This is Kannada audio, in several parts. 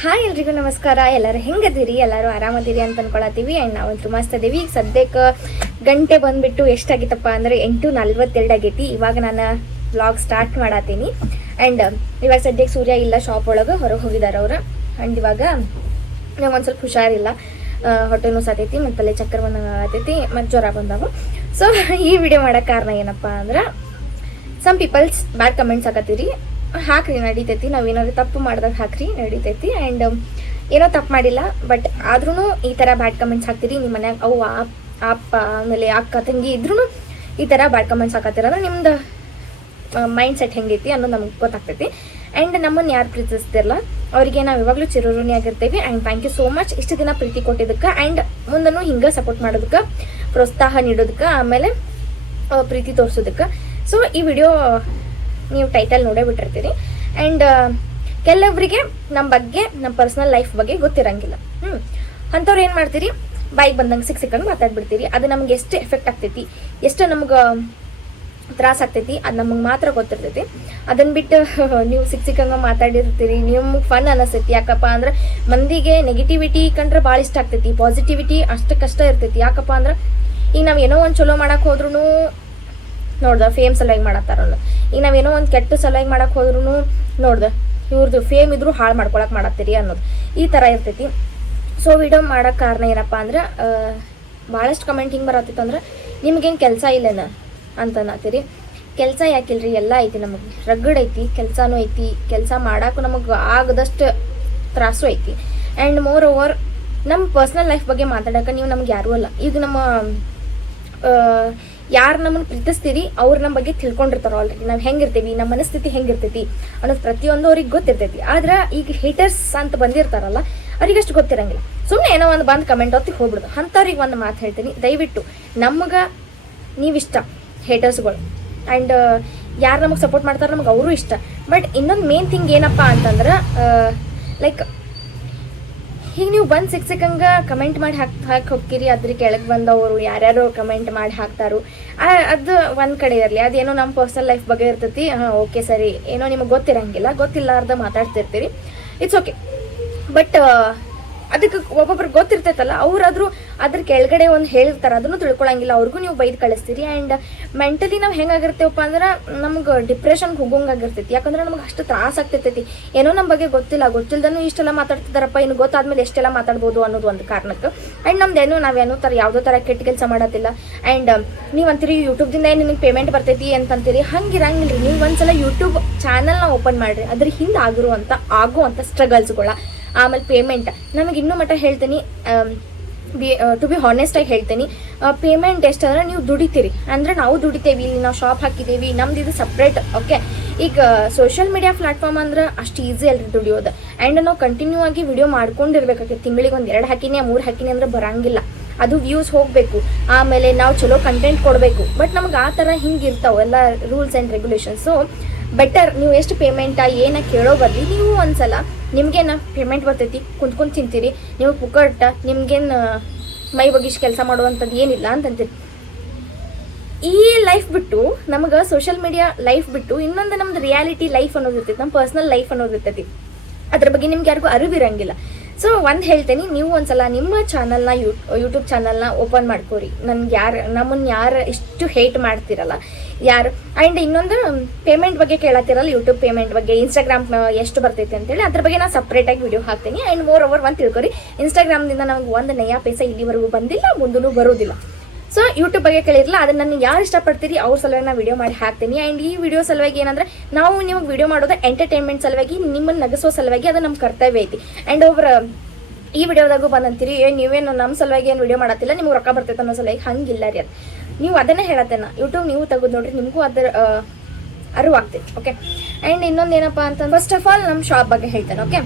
ಹಾಯ್ ಎಲ್ರಿಗೂ ನಮಸ್ಕಾರ. ಎಲ್ಲರೂ ಹೆಂಗದಿರಿ? ಎಲ್ಲರೂ ಆರಾಮದಿರಿ ಅಂತ ಅನ್ಕೊಳತ್ತೀವಿ. ಆ್ಯಂಡ್ ನಾವಂತೂ ಮಸ್ತ್ ಅದೀವಿ. ಈಗ ಸದ್ಯಕ್ಕೆ ಗಂಟೆ ಬಂದ್ಬಿಟ್ಟು ಎಷ್ಟಾಗಿತ್ತಪ್ಪ ಅಂದರೆ ಎಂಟು ನಲ್ವತ್ತೆರಡು ಆಗೈತಿ. ಇವಾಗ ನಾನು ವ್ಲಾಗ್ ಸ್ಟಾರ್ಟ್ ಮಾಡತ್ತೀನಿ ಆ್ಯಂಡ್ ಇವಾಗ ಸದ್ಯಕ್ಕೆ ಸೂರ್ಯ ಇಲ್ಲ ಶಾಪ್ ಒಳಗೆ, ಹೊರಗೆ ಹೋಗಿದ್ದಾರೆ ಅವರು. ಆ್ಯಂಡ್ ಇವಾಗ ನಂಗೆ ಒಂದು ಸ್ವಲ್ಪ ಹುಷಾರಿಲ್ಲ. ಹೊಟ್ಟೆ ಸಾತೈತಿ ಮತ್ತು ತಲೆ ಚಕ್ಕರ್ ಆಗತೈತಿ, ಮತ್ತು ಜ್ವರ ಬಂದವು. ಸೊ ಈ ವಿಡಿಯೋ ಮಾಡೋಕ್ಕೆ ಕಾರಣ ಏನಪ್ಪ ಅಂದ್ರೆ ಸಮ್ ಪೀಪಲ್ಸ್ ಬ್ಯಾಡ್ ಕಮೆಂಟ್ಸ್ ಹಾಕತ್ತೀರಿ. ಹಾಕ್ರಿ, ನಡೀತೈತಿ. ನಾವೇನಾದ್ರು ತಪ್ಪು ಮಾಡಿದಾಗ ಹಾಕ್ರಿ, ನಡೀತೈತಿ. ಆ್ಯಂಡ್ ಏನೋ ತಪ್ಪು ಮಾಡಿಲ್ಲ ಬಟ್ ಆದ್ರೂ ಈ ಥರ ಬ್ಯಾಡ್ ಕಮೆಂಟ್ಸ್ ಹಾಕ್ತೀರಿ. ನಿಮ್ಮ ಮನ್ಯಾಗ ಅವು ಅಪ್ ಅಪ್ಪ, ಆಮೇಲೆ ಅಕ್ಕ, ತಂಗಿ ಇದ್ರೂ ಈ ಥರ ಬ್ಯಾಡ್ ಕಮೆಂಟ್ಸ್ ಹಾಕತ್ತೀರ ನಿಮ್ದು ಮೈಂಡ್ ಸೆಟ್ ಹೆಂಗೈತಿ ಅನ್ನೋದು ನಮ್ಗೆ ಗೊತ್ತಾಗ್ತೈತಿ. ಆ್ಯಂಡ್ ನಮ್ಮನ್ನು ಯಾರು ಪ್ರೀತಿಸ್ತಿರಲ್ಲ ಅವರಿಗೆ ನಾವು ಯಾವಾಗಲೂ ಚಿರಋಣಿ ಆಗಿರ್ತೇವೆ. And thank you so much ಇಷ್ಟು ದಿನ ಪ್ರೀತಿ ಕೊಟ್ಟಿದ್ದಕ್ಕೆ. ಆ್ಯಂಡ್ ಮುಂದೂ ಹಿಂಗೆ ಸಪೋರ್ಟ್ ಮಾಡೋದಕ್ಕೆ, ಪ್ರೋತ್ಸಾಹ ನೀಡೋದಕ್ಕೆ, ಆಮೇಲೆ ಪ್ರೀತಿ ತೋರಿಸೋದಕ್ಕೆ. ಸೊ ಈ ವಿಡಿಯೋ ನೀವು ಟೈಟಲ್ ನೋಡೇ ಬಿಟ್ಟಿರ್ತೀರಿ. ಆ್ಯಂಡ್ ಕೆಲವರಿಗೆ ನಮ್ಮ ಬಗ್ಗೆ ನಮ್ಮ ಪರ್ಸ್ನಲ್ ಲೈಫ್ ಬಗ್ಗೆ ಗೊತ್ತಿರಂಗಿಲ್ಲ. ಹ್ಞೂ ಅಂಥವ್ರು ಏನು ಮಾಡ್ತೀರಿ? ಬೈಕ್ ಬಂದಂಗೆ ಸಿಕ್ ಸಿಕ್ಕಂಗೆ ಮಾತಾಡ್ಬಿಡ್ತೀರಿ. ಅದು ನಮ್ಗೆ ಎಷ್ಟು ಎಫೆಕ್ಟ್ ಆಗ್ತೈತಿ? ಎಷ್ಟು ನಮ್ಗೆ ತ್ರಾಸ ಆಗ್ತೈತಿ? ಅದು ನಮಗೆ ಮಾತ್ರ ಗೊತ್ತಿರ್ತೈತಿ. ಅದನ್ನು ಬಿಟ್ಟು ನೀವು ಸಿಕ್ಕ ಸಿಕ್ಕಂಗೆ ಮಾತಾಡಿರ್ತೀರಿ. ನಿಮ್ಗೆ ಫನ್ ಅನಿಸ್ತೈತಿ. ಯಾಕಪ್ಪ ಅಂದ್ರೆ ಮಂದಿಗೆ ನೆಗೆಟಿವಿಟಿ ಕಂಡ್ರೆ ಭಾಳ ಇಷ್ಟ ಆಗ್ತೈತಿ. ಪಾಸಿಟಿವಿಟಿ ಅಷ್ಟು ಕಷ್ಟ ಇರ್ತೈತಿ. ಯಾಕಪ್ಪ ಅಂದ್ರೆ ಈಗ ನಾವು ಏನೋ ಒಂದು ಚಲೋ ಮಾಡಕ್ಕೆ ಹೋದ್ರೂ ನೋಡ್ದ ಫೇಮ್ ಸಲುವಾಗಿ ಮಾಡತ್ತಾರ ಈಗ ನಾವೇನೋ ಒಂದು ಕೆಟ್ಟ ಸಲುವಾಗಿ ಮಾಡಕ್ಕೆ ಹೋದ್ರೂ ನೋಡ್ದ ಇವ್ರದ್ದು ಫೇಮ್ ಇದ್ರು ಹಾಳು ಮಾಡ್ಕೊಳಕ್ಕೆ ಮಾಡತ್ತೀರಿ ಅನ್ನೋದು. ಈ ಥರ ಇರ್ತೈತಿ. ಸೊ ವಿಡಿಯೋ ಮಾಡೋಕ್ಕೆ ಕಾರಣ ಏನಪ್ಪ ಅಂದ್ರೆ ಭಾಳಷ್ಟು ಕಮೆಂಟ್ ಹಿಂಗೆ ಬರತ್ತಿತ್ತು ಅಂದ್ರೆ, ನಿಮ್ಗೇನು ಕೆಲಸ ಇಲ್ಲೇನ ಅಂತ ಅನ್ನತ್ತೀರಿ. ಕೆಲಸ ಯಾಕಿಲ್ರಿ? ಎಲ್ಲ ಐತಿ ನಮಗೆ. ರಗ್ಗಡ್ ಐತಿ, ಕೆಲಸನೂ ಐತಿ, ಕೆಲಸ ಮಾಡೋಕ್ಕೂ ನಮಗೆ ಆಗದಷ್ಟು ತ್ರಾಸು ಐತಿ. ಆ್ಯಂಡ್ ಮೋರ್ ಓವರ್ ನಮ್ಮ ಪರ್ಸ್ನಲ್ ಲೈಫ್ ಬಗ್ಗೆ ಮಾತಾಡೋಕೆ ನೀವು ನಮ್ಗೆ ಯಾರೂ ಅಲ್ಲ. ಈಗ ನಮ್ಮ ಯಾರು ನಮ್ಮನ್ನು ಪ್ರೀತಿಸ್ತೀರಿ, ಅವ್ರು ನಮ್ಮ ಬಗ್ಗೆ ತಿಳ್ಕೊಂಡಿರ್ತಾರೆ ಆಲ್ರೆಡಿ ನಾವು ಹೆಂಗಿರ್ತೀವಿ ನಮ್ಮ ಮನಸ್ಥಿತಿ ಹೆಂಗಿರ್ತೈತಿ ಅನ್ನೋದು ಪ್ರತಿಯೊಂದು ಅವ್ರಿಗೆ ಗೊತ್ತಿರ್ತೈತಿ. ಆದ್ರೆ ಈಗ ಹೇಟರ್ಸ್ ಅಂತ ಬಂದಿರ್ತಾರಲ್ಲ ಅವ್ರಿಗೆ ಅಷ್ಟು ಗೊತ್ತಿರಂಗಿಲ್ಲ. ಸುಮ್ಮನೆ ಏನೋ ಒಂದು ಬಂದು ಕಮೆಂಟ್ ಹೊತ್ತಿ ಹೋಗ್ಬಿಡುದು. ಅಂಥವ್ರಿಗೆ ಒಂದು ಮಾತು ಹೇಳ್ತೀನಿ. ದಯವಿಟ್ಟು ನಮಗೆ ನೀವಿಷ್ಟ ಹೇಟರ್ಸ್ಗಳು ಆ್ಯಂಡ್ ಯಾರು ನಮಗೆ ಸಪೋರ್ಟ್ ಮಾಡ್ತಾರೆ ನಮಗೆ ಅವರು ಇಷ್ಟ. ಬಟ್ ಇನ್ನೊಂದು ಮೇನ್ ಥಿಂಗ್ ಏನಪ್ಪ ಅಂತಂದ್ರೆ ಲೈಕ್ ಈಗ ನೀವು ಬಂದು ಸಿಕ್ ಸಿಕ್ಕಂಗೆ ಕಮೆಂಟ್ ಮಾಡಿ ಹಾಕಿ ಹಾಕಿ ಹೋಗ್ತೀರಿ. ಅದ್ರ ಕೆಳಗೆ ಬಂದವರು ಯಾರ್ಯಾರು ಕಮೆಂಟ್ ಮಾಡಿ ಹಾಕ್ತಾರೋ. ಅದು ಒಂದು ಕಡೆ ಇರಲಿ. ಅದೇನೋ ನಮ್ಮ ಪರ್ಸನಲ್ ಲೈಫ್ ಬಗ್ಗೆ ಇರ್ತೈತಿ. ಹಾಂ ಓಕೆ ಸರಿ. ಏನೋ ನಿಮಗೆ ಗೊತ್ತಿರಂಗಿಲ್ಲ. ಗೊತ್ತಿಲ್ಲಾರ್ದ ಮಾತಾಡ್ತಿರ್ತೀರಿ. ಇಟ್ಸ್ ಓಕೆ ಬಟ್ ಅದಕ್ಕೆ ಒಬ್ಬೊಬ್ರು ಗೊತ್ತಿರ್ತೈತಲ್ಲ, ಅವ್ರಾದ್ರೂ ಅದ್ರ ಕೆಳಗಡೆ ಒಂದು ಹೇಳಿರ್ತಾರೆ, ಅದನ್ನು ತಿಳ್ಕೊಳಂಗಿಲ್ಲ, ಅವ್ರಿಗೂ ನೀವು ಬೈದು ಕಳಿಸ್ತೀರಿ. ಆ್ಯಂಡ್ ಮೆಂಟಲಿ ನಾವು ಹೆಂಗಾಗಿರ್ತೇವಪ್ಪ ಅಂದ್ರೆ ನಮ್ಗೆ ಡಿಪ್ರೆಷನ್ಗೆ ಹೋಗೋಂಗಾಗಿರ್ತೈತಿ ಯಾಕಂದ್ರೆ ನಮ್ಗೆ ಅಷ್ಟು ತ್ರಾಸ ಆಗ್ತಿರ್ತೈತಿ ಏನೋ ನಮ್ಮ ಬಗ್ಗೆ ಗೊತ್ತಿಲ್ಲ ಗೊತ್ತಿಲ್ಲದನ್ನು ಇಷ್ಟೆಲ್ಲ ಮಾತಾಡ್ತಿದ್ದಾರಪ್ಪ ಇನ್ನು ಗೊತ್ತಾದ್ಮೇಲೆ ಎಷ್ಟೆಲ್ಲ ಮಾತಾಡ್ಬೋದು ಅನ್ನೋದು ಒಂದು ಕಾರಣಕ್ಕೆ. ಆ್ಯಂಡ್ ನಮ್ದೇನು ನಾವೇನೋ ಥರ ಯಾವುದೋ ಥರ ಕೆಟ್ಟ ಕೆಲಸ ಮಾಡೋದಿಲ್ಲ ಆ್ಯಂಡ್ ನೀವು ಅಂತೀರಿ ಯೂಟ್ಯೂಬ್ದಿಂದ ನಿಮಗೆ ಪೇಮೆಂಟ್ ಬರ್ತೈತಿ ಅಂತಂತೀರಿ ಹಂಗಿರಂಗಿಲ್ಲ ರೀ ನೀವು ಒಂದ್ಸಲ ಯೂಟ್ಯೂಬ್ ಚಾನಲ್ನ ಓಪನ್ ಮಾಡಿರಿ. ಅದ್ರ ಹಿಂದೆ ಆಗಿರುವಂಥ ಆಗುವಂಥ ಸ್ಟ್ರಗಲ್ಸ್ಗಳ ಆಮೇಲೆ ಪೇಮೆಂಟ್ ನಮಗೆ ಇನ್ನೂ ಮಟ್ಟ ಹೇಳ್ತೀನಿ ಬಿ ಟು ಬಿ ಹಾನೆಸ್ಟಾಗಿ ಹೇಳ್ತೀನಿ ಪೇಮೆಂಟ್ ಎಷ್ಟಂದ್ರೆ ನೀವು ದುಡಿತೀರಿ. ಅಂದರೆ ನಾವು ದುಡಿತೇವಿ, ಇಲ್ಲಿ ನಾವು ಶಾಪ್ ಹಾಕಿದ್ದೀವಿ ನಮ್ದು ಇದು ಸಪ್ರೇಟ್ ಓಕೆ ಈಗ ಸೋಷಿಯಲ್ ಮೀಡಿಯಾ ಪ್ಲಾಟ್ಫಾರ್ಮ್ ಅಂದ್ರೆ ಅಷ್ಟು ಈಸಿ ಅಲ್ರಿ ದುಡಿಯೋದು. ಆ್ಯಂಡ್ ನಾವು ಕಂಟಿನ್ಯೂ ಆಗಿ ವಿಡಿಯೋ ಮಾಡ್ಕೊಂಡಿರ್ಬೇಕಾಗುತ್ತೆ ತಿಂಗಳಿಗೆ ಒಂದು ಎರಡು ಹಾಕಿನಿ, ಮೂರು ಹಾಕಿನಿ ಅಂದ್ರೆ ಬರಂಗಿಲ್ಲ. ಅದು ವ್ಯೂಸ್ ಹೋಗಬೇಕು. ಆಮೇಲೆ ನಾವು ಚಲೋ ಕಂಟೆಂಟ್ ಕೊಡಬೇಕು. ಬಟ್ ನಮ್ಗೆ ಆ ಥರ ಹಿಂಗೆ ಇರ್ತಾವೆ, ಎಲ್ಲ ರೂಲ್ಸ್ ಆ್ಯಂಡ್ ರೆಗ್ಯುಲೇಷನ್ಸು ಬೆಟರ್ ನೀವು ಎಷ್ಟು ಪೇಮೆಂಟಾ ಏನ ಕೇಳೋ ಬರ್ಲಿ. ನೀವು ಒಂದ್ಸಲ ನಿಮ್ಗೇನ ಪೇಮೆಂಟ್ ಬರ್ತೈತಿ, ಕುಂತ್ಕೊಂಡು ತಿಂತೀರಿ. ನೀವು ಪುಕ್ಕಟ್ಟ ನಿಮ್ಗೇನು ಮೈ ಬಗ್ಗಿಷ್ಟು ಕೆಲಸ ಮಾಡುವಂಥದ್ದು ಏನಿಲ್ಲ ಅಂತಂತೀರಿ. ಈ ಲೈಫ್ ಬಿಟ್ಟು, ನಮಗೆ ಸೋಷಿಯಲ್ ಮೀಡಿಯಾ ಲೈಫ್ ಬಿಟ್ಟು, ಇನ್ನೊಂದು ನಮ್ದು ರಿಯಾಲಿಟಿ ಲೈಫ್ ಅನ್ನೋದು ಇರ್ತೈತಿ ನಮ್ಮ ಪರ್ಸ್ನಲ್ ಲೈಫ್ ಅನ್ನೋದು ಇರ್ತೈತಿ. ಅದ್ರ ಬಗ್ಗೆ ನಿಮ್ಗೆ ಯಾರಿಗೂ ಅರಿವಿರಂಗಿಲ್ಲ. ಸೊ ಒಂದು ಹೇಳ್ತೇನೆ, ನೀವು ಒಂದ್ಸಲ ನಿಮ್ಮ ಚಾನಲ್ನ ಯೂ ಯೂಟ್ಯೂಬ್ ಚಾನಲ್ನ ಓಪನ್ ಮಾಡ್ಕೋರಿ. ನನ್ಗೆ ಯಾರು ನಮ್ಮನ್ನು ಯಾರು ಇಷ್ಟು ಹೇಟ್ ಮಾಡ್ತಿರಲ್ಲ, ಯಾರು? ಆ್ಯಂಡ್ ಇನ್ನೊಂದು ಪೇಮೆಂಟ್ ಬಗ್ಗೆ ಕೇಳತ್ತಿರಲ್ಲ ಯೂಟ್ಯೂಬ್ ಪೇಮೆಂಟ್ ಬಗ್ಗೆ ಇನ್ಸ್ಟಾಗ್ರಾಮ್ ಎಷ್ಟು ಬರ್ತೈತೆ ಅಂತೇಳಿ, ಅದ್ರ ಬಗ್ಗೆ ನಾನು ಸಪ್ರೇಟಾಗಿ ವಿಡಿಯೋ ಹಾಕ್ತೀನಿ. ಆ್ಯಂಡ್ ಮೋರ್ ಓವರ್ ಒಂದು ತಿಳ್ಕೊರಿ ಇನ್ಸ್ಟಾಗ್ರಾಮ್ದಿಂದ ನಮ್ಗೆ ಒಂದು ನಯಾ ಪೈಸಾ ಇಲ್ಲಿವರೆಗೂ ಬಂದಿಲ್ಲ ಮುಂದೂ ಬರೋದಿಲ್ಲ. ಸೊ ಯೂಟ್ಯೂಬ್ ಬಗ್ಗೆ ಕೇಳಿರಲ್ಲ ಅದನ್ನ ನಾನು ಯಾರು ಇಷ್ಟಪಡ್ತೀರಿ, ಅವ್ರ ಸಲುವಾಗಿ ನಾನು ವಿಡಿಯೋ ಮಾಡಿ ಹಾಕ್ತೀನಿ. ಆ್ಯಂಡ್ ಈ ವಿಡಿಯೋ ಸಲುವಾಗಿ ಏನಂದ್ರೆ, ನಾವು ನಿಮಗೆ ವಿಡಿಯೋ ಮಾಡೋದು ಎಂಟರ್ಟೈನ್ಮೆಂಟ್ ಸಲುವಾಗಿ ನಿಮ್ಮನ್ನು ನಗಿಸೋ ಸಲುವಾಗಿ ಅದು ನಮ್ಮ ಕರ್ತವ್ಯ ಐತಿ. ಆ್ಯಂಡ್ ಒಬ್ರು ಈ ವಿಡಿಯೋದಾಗೂ ಬಂದಂತೀರಿ, ಏ, ನೀವೇನು ನಮ್ಮ ಸಲುವಾಗಿ ಏನು ವಿಡಿಯೋ ಮಾಡತ್ತಿಲ್ಲ, ನಿಮ್ಗೆ ರೊಕ್ಕ ಬರ್ತೈತೆ ಅನ್ನೋ ಸಲುವಾಗಿ ಹಂಗಿಲ್ಲ ರೀ ಅದು. ನೀವು ಅದನ್ನೇ ಹೇಳತ್ತೇನ. ಯೂಟ್ಯೂಬ್ ನೀವು ತೆಗೆದು ನೋಡ್ರಿ, ನಿಮಗೂ ಅದರ ಅರಿವಾಗ್ತೈತಿ ಓಕೆ ಆ್ಯಂಡ್ ಇನ್ನೊಂದು ಏನಪ್ಪ ಅಂತ ಫಸ್ಟ್ ಆಫ್ ಆಲ್ ನಮ್ಮ ಶಾಪ್ ಬಗ್ಗೆ ಹೇಳ್ತೇನೆ ಓಕೆ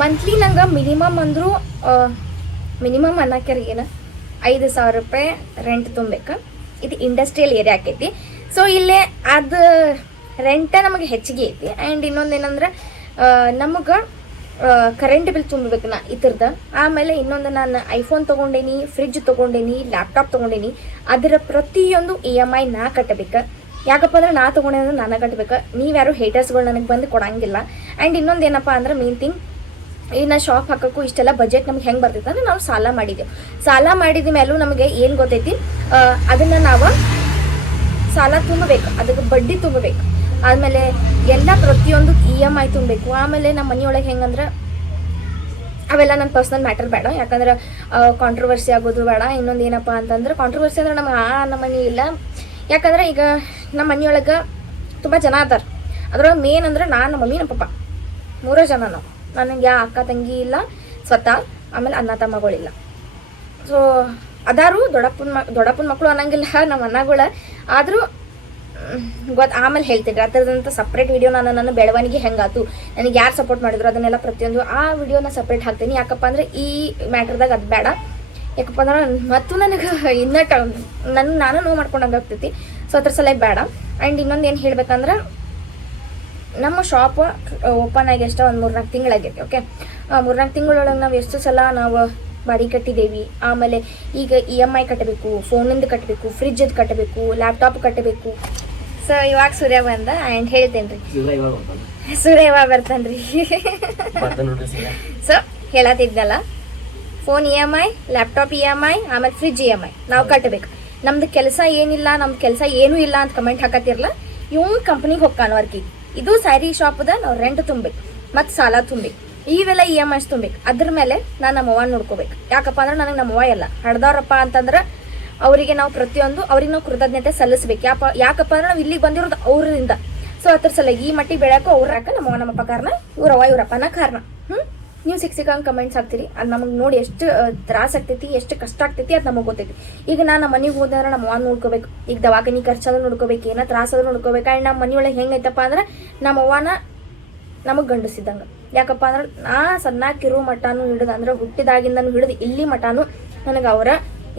ಮಂತ್ಲಿ ನಂಗೆ ಮಿನಿಮಮ್ ಅಂದರೂ ಮಿನಿಮಮ್ ಅನ್ನಕ್ಕೆ ಏನು? ಐದು ಸಾವಿರ ರೂಪಾಯಿ ರೆಂಟ್ ತುಂಬಬೇಕು. ಇದು ಇಂಡಸ್ಟ್ರಿಯಲ್ ಏರಿಯಾ ಆಕೈತಿ. ಸೊ ಇಲ್ಲೇ ಅದು ರೆಂಟ ನಮಗೆ ಹೆಚ್ಚಿಗೆ ಐತಿ. ಆ್ಯಂಡ್ ಇನ್ನೊಂದು ಏನಂದ್ರೆ ನಮಗೆ ಕರೆಂಟ್ ಬಿಲ್ ತುಂಬಬೇಕು ನಾ ಇದ್ರದ್ದು ಆಮೇಲೆ ಇನ್ನೊಂದು ನಾನು ಐಫೋನ್ ತೊಗೊಂಡೇನಿ ಫ್ರಿಜ್ ತೊಗೊಂಡೇನಿ ಲ್ಯಾಪ್ಟಾಪ್ ತೊಗೊಂಡೇನಿ. ಅದರ ಪ್ರತಿಯೊಂದು ಇ ಎಂ ಐ ನಾ ಕಟ್ಟಬೇಕು. ಯಾಕಪ್ಪ ಅಂದ್ರೆ ನಾ ತೊಗೊಂಡೆ ಅಂದ್ರೆ ನಾನು ಯಾರು ನೀವ್ಯಾರು ಹೇಟರ್ಸ್ಗಳು ನನಗೆ ಬಂದು ಕೊಡಂಗಿಲ್ಲ. ಆ್ಯಂಡ್ ಇನ್ನೊಂದು ಏನಪ್ಪ ಅಂದ್ರೆ ಮೇನ್ ಥಿಂಗ್ ಈಗ ನಾ ಶಾಪ್ ಹಾಕೋಕ್ಕೂ ಇಷ್ಟೆಲ್ಲ ಬಜೆಟ್ ನಮ್ಗೆ ಹೆಂಗೆ ಬರ್ತೈತೆ ಅಂದ್ರೆ ನಾವು ಸಾಲ ಮಾಡಿದ್ದೇವೆ ಸಾಲ ಮಾಡಿದ ಮೇಲೂ ನಮಗೆ ಏನು ಗೊತ್ತೈತಿ? ಅದನ್ನು ನಾವು ಸಾಲ ತುಂಬಬೇಕು, ಅದಕ್ಕೆ ಬಡ್ಡಿ ತುಂಬಬೇಕು. ಆಮೇಲೆ ಎಲ್ಲ ಪ್ರತಿಯೊಂದು ಇ ಎಂ ಐ ತುಂಬಬೇಕು. ಆಮೇಲೆ ನಮ್ಮ ಮನೆಯೊಳಗೆ ಹೆಂಗಂದ್ರೆ ಅವೆಲ್ಲ ನನ್ನ ಪರ್ಸ್ನಲ್ ಮ್ಯಾಟರ್ ಬೇಡ. ಯಾಕಂದ್ರೆ ಕಾಂಟ್ರವರ್ಸಿ ಆಗೋದು ಬೇಡ. ಇನ್ನೊಂದು ಏನಪ್ಪ ಅಂತಂದ್ರೆ ಕಾಂಟ್ರವರ್ಸಿ ಅಂದ್ರೆ ನಮ್ಗೆ ಆ, ನಮ್ಮ ಮನೆ ಇಲ್ಲ. ಯಾಕಂದ್ರೆ ಈಗ ನಮ್ಮ ಮನೆಯೊಳಗೆ ತುಂಬ ಜನ ಅದಾರ. ಅದ್ರೊಳಗೆ ಮೇನ್ ಅಂದ್ರೆ ನಾನು, ನಮ್ಮ ಮಮ್ಮಿ, ನಮ್ಮ ಪಪ್ಪ. ಮೂರೋ ಜನ ನಾವು ನನಗೆ ಯಾ ಅಕ್ಕ ತಂಗಿ ಇಲ್ಲ, ಸ್ವತಃ ಆಮೇಲೆ ಅಣ್ಣ ತಮ್ಮಗಳಿಲ್ಲ. ಸೊ ಅದಾರು, ದೊಡ್ಡಪ್ಪನ ಮ, ದೊಡ್ಡಪ್ಪನ ಮಕ್ಕಳು ಅನ್ನಂಗಿಲ್ಲ, ನಮ್ಮ ಅನ್ನಗಳ ಆದರೂ ಗೊತ್ತು ಆಮೇಲೆ ಹೇಳ್ತೀನಿ ಅದರದಂತ ಸಪ್ರೇಟ್ ವೀಡಿಯೋ ನಾನು ನನ್ನ ಬೆಳವಣಿಗೆ ಹೆಂಗಾತು, ನನಗೆ ಯಾರು ಸಪೋರ್ಟ್ ಮಾಡಿದ್ರು ಅದನ್ನೆಲ್ಲ ಪ್ರತಿಯೊಂದು ಆ ವಿಡಿಯೋನ ಸಪ್ರೇಟ್ ಹಾಕ್ತೀನಿ. ಯಾಕಪ್ಪ ಅಂದರೆ ಈ ಮ್ಯಾಟ್ರದಾಗ ಅದು ಬೇಡ. ಯಾಕಪ್ಪ ಅಂದ್ರೆ ಮತ್ತು ನನಗೆ ಇನ್ನೂ ನನ್ನ ನಾನು ನೋವು ಮಾಡ್ಕೊಂಡಂಗೆ ಆಗ್ತೈತಿ. ಸೊ ಅದ್ರ ಸಲ ಬೇಡ. ಆ್ಯಂಡ್ ಇನ್ನೊಂದು ಏನು ಹೇಳ್ಬೇಕಂದ್ರೆ ನಮ್ಮ ಶಾಪ್ ಓಪನ್ ಆಗಿ ಎಷ್ಟೋ ಒಂದು ಮೂರ್ನಾಲ್ಕು ತಿಂಗಳಾಗೈತಿ ಓಕೆ ಮೂರ್ನಾಲ್ಕು ತಿಂಗಳೊಳಗೆ ನಾವು ಎಷ್ಟು ಸಲ ನಾವು ಬಾಡಿ ಕಟ್ಟಿದ್ದೇವೆ ಆಮೇಲೆ ಈಗ ಇ ಎಂ ಐ ಕಟ್ಟಬೇಕು ಫೋನಿಂದ ಕಟ್ಟಬೇಕು ಫ್ರಿಜ್ಜದ್ದು ಕಟ್ಟಬೇಕು ಲ್ಯಾಪ್ಟಾಪ್ ಕಟ್ಟಬೇಕು ಸೊ ಇವಾಗ ಸೂರ್ಯ ಬಂದ ಆ್ಯಂಡ್ ಹೇಳ್ತೇನೆ ರೀ. ಸೂರ್ಯ ಇವಾಗ ಬರ್ತಾನೆ ರೀ. So ಹೇಳತ್ತಿದ್ನಲ್ಲ phone E M I laptop E M I ಆಮೇಲೆ ಫ್ರಿಜ್ ಇ ಎಂ ಐ ನಾವು ಕಟ್ಟಬೇಕು ನಮ್ದು ಕೆಲಸ ಏನಿಲ್ಲ ನಮ್ದು ಕೆಲಸ ಏನೂ ಇಲ್ಲ ಅಂತ ಕಮೆಂಟ್ ಹಾಕತ್ತಿರಲ್ಲ ಇವ್ ಕಂಪ್ನಿಗೆ ಹೋಗ್ತಾನೆ ವರ್ಕಿಗೆ ಇದು ಸ್ಯಾರಿ ಶಾಪ್ದ ನಾವು ರೆಂಟ್ ತುಂಬೇಕು ಮತ್ತು ಸಾಲ ತುಂಬೇಕು ಇವೆಲ್ಲ ಇ ಎಂ ಐಸ್ ತುಂಬೇಕು ಅದ್ರ ಮೇಲೆ ನಾನು ನಮ್ಮ ಅವ್ವ ನೋಡ್ಕೋಬೇಕು. ಯಾಕಪ್ಪ ಅಂದ್ರೆ ನನಗೆ ನಮ್ಮ ಅವ್ವ ಎಲ್ಲ ಹಡ್ದವ್ರಪ್ಪ ಅಂತಂದ್ರೆ ಅವರಿಗೆ ನಾವು ಪ್ರತಿಯೊಂದು ಅವ್ರಿಗೆ ನಾವು ಕೃತಜ್ಞತೆ ಸಲ್ಲಿಸ್ಬೇಕು. ಯಾಪ, ಯಾಕಪ್ಪ ಅಂದ್ರೆ ನಾವು ಇಲ್ಲಿಗೆ ಬಂದಿರೋದು ಅವರಿಂದ. ಸೊ ಅದ್ರ ಸಲ ಈ ಮಟ್ಟಿಗೆ ಬೆಳೆಯೋಕ್ಕೂ ಅವ್ರ ನಮ್ಮ ಅವ್ವ ನಮ್ಮಪ್ಪ ಕಾರಣ, ಇವ್ರವ್ವ ಇವರಪ್ಪನ ಕಾರಣ. ಹ್ಞೂ ನೀವು ಸಿಕ್ ಸಿಕ್ಕಂಗೆ ಕಮೆಂಟ್ಸ್ ಹಾಕ್ತೀರಿ, ಅದು ನಮಗೆ ನೋಡಿ ಎಷ್ಟು ತ್ರಾಸ ಆಗ್ತೈತಿ, ಎಷ್ಟು ಕಷ್ಟ ಆಗ್ತೈತಿ ಅದು ನಮಗೆ ಗೊತ್ತೈತಿ. ಈಗ ನಾನು ನಮ್ಮ ಮನೆಗೆ ಹೋದ್ರೆ ನಮ್ಮ ಅವ್ವ ನೋಡ್ಕೋಬೇಕು, ಈಗ ದವಾಖಾನಿ ಖರ್ಚಾದ್ರೂ ನೋಡ್ಕೋಬೇಕು ಏನೋ ತ್ರಾಸಾದ್ರೂ ನೋಡ್ಕೋಬೇಕು ಆ್ಯಂಡ್ ನಮ್ಮ ಮನೆಯೊಳಗೆ ಹೆಂಗೈತಪ್ಪ ಅಂದ್ರೆ ನಮ್ಮ ಅವ್ವನ ನಮಗೆ ಗಂಡಸಿದ್ದಂಗೆ. ಯಾಕಪ್ಪ ಅಂದ್ರೆ ನಾ ಸಣ್ಣಾಕಿರೋ ಮಟಾನು ಹಿಡಿದು, ಅಂದ್ರೆ ಹುಟ್ಟಿದಾಗಿಂದನು ಹಿಡಿದು ಇಲ್ಲಿ ಮಠನು ನನಗೆ ಅವರ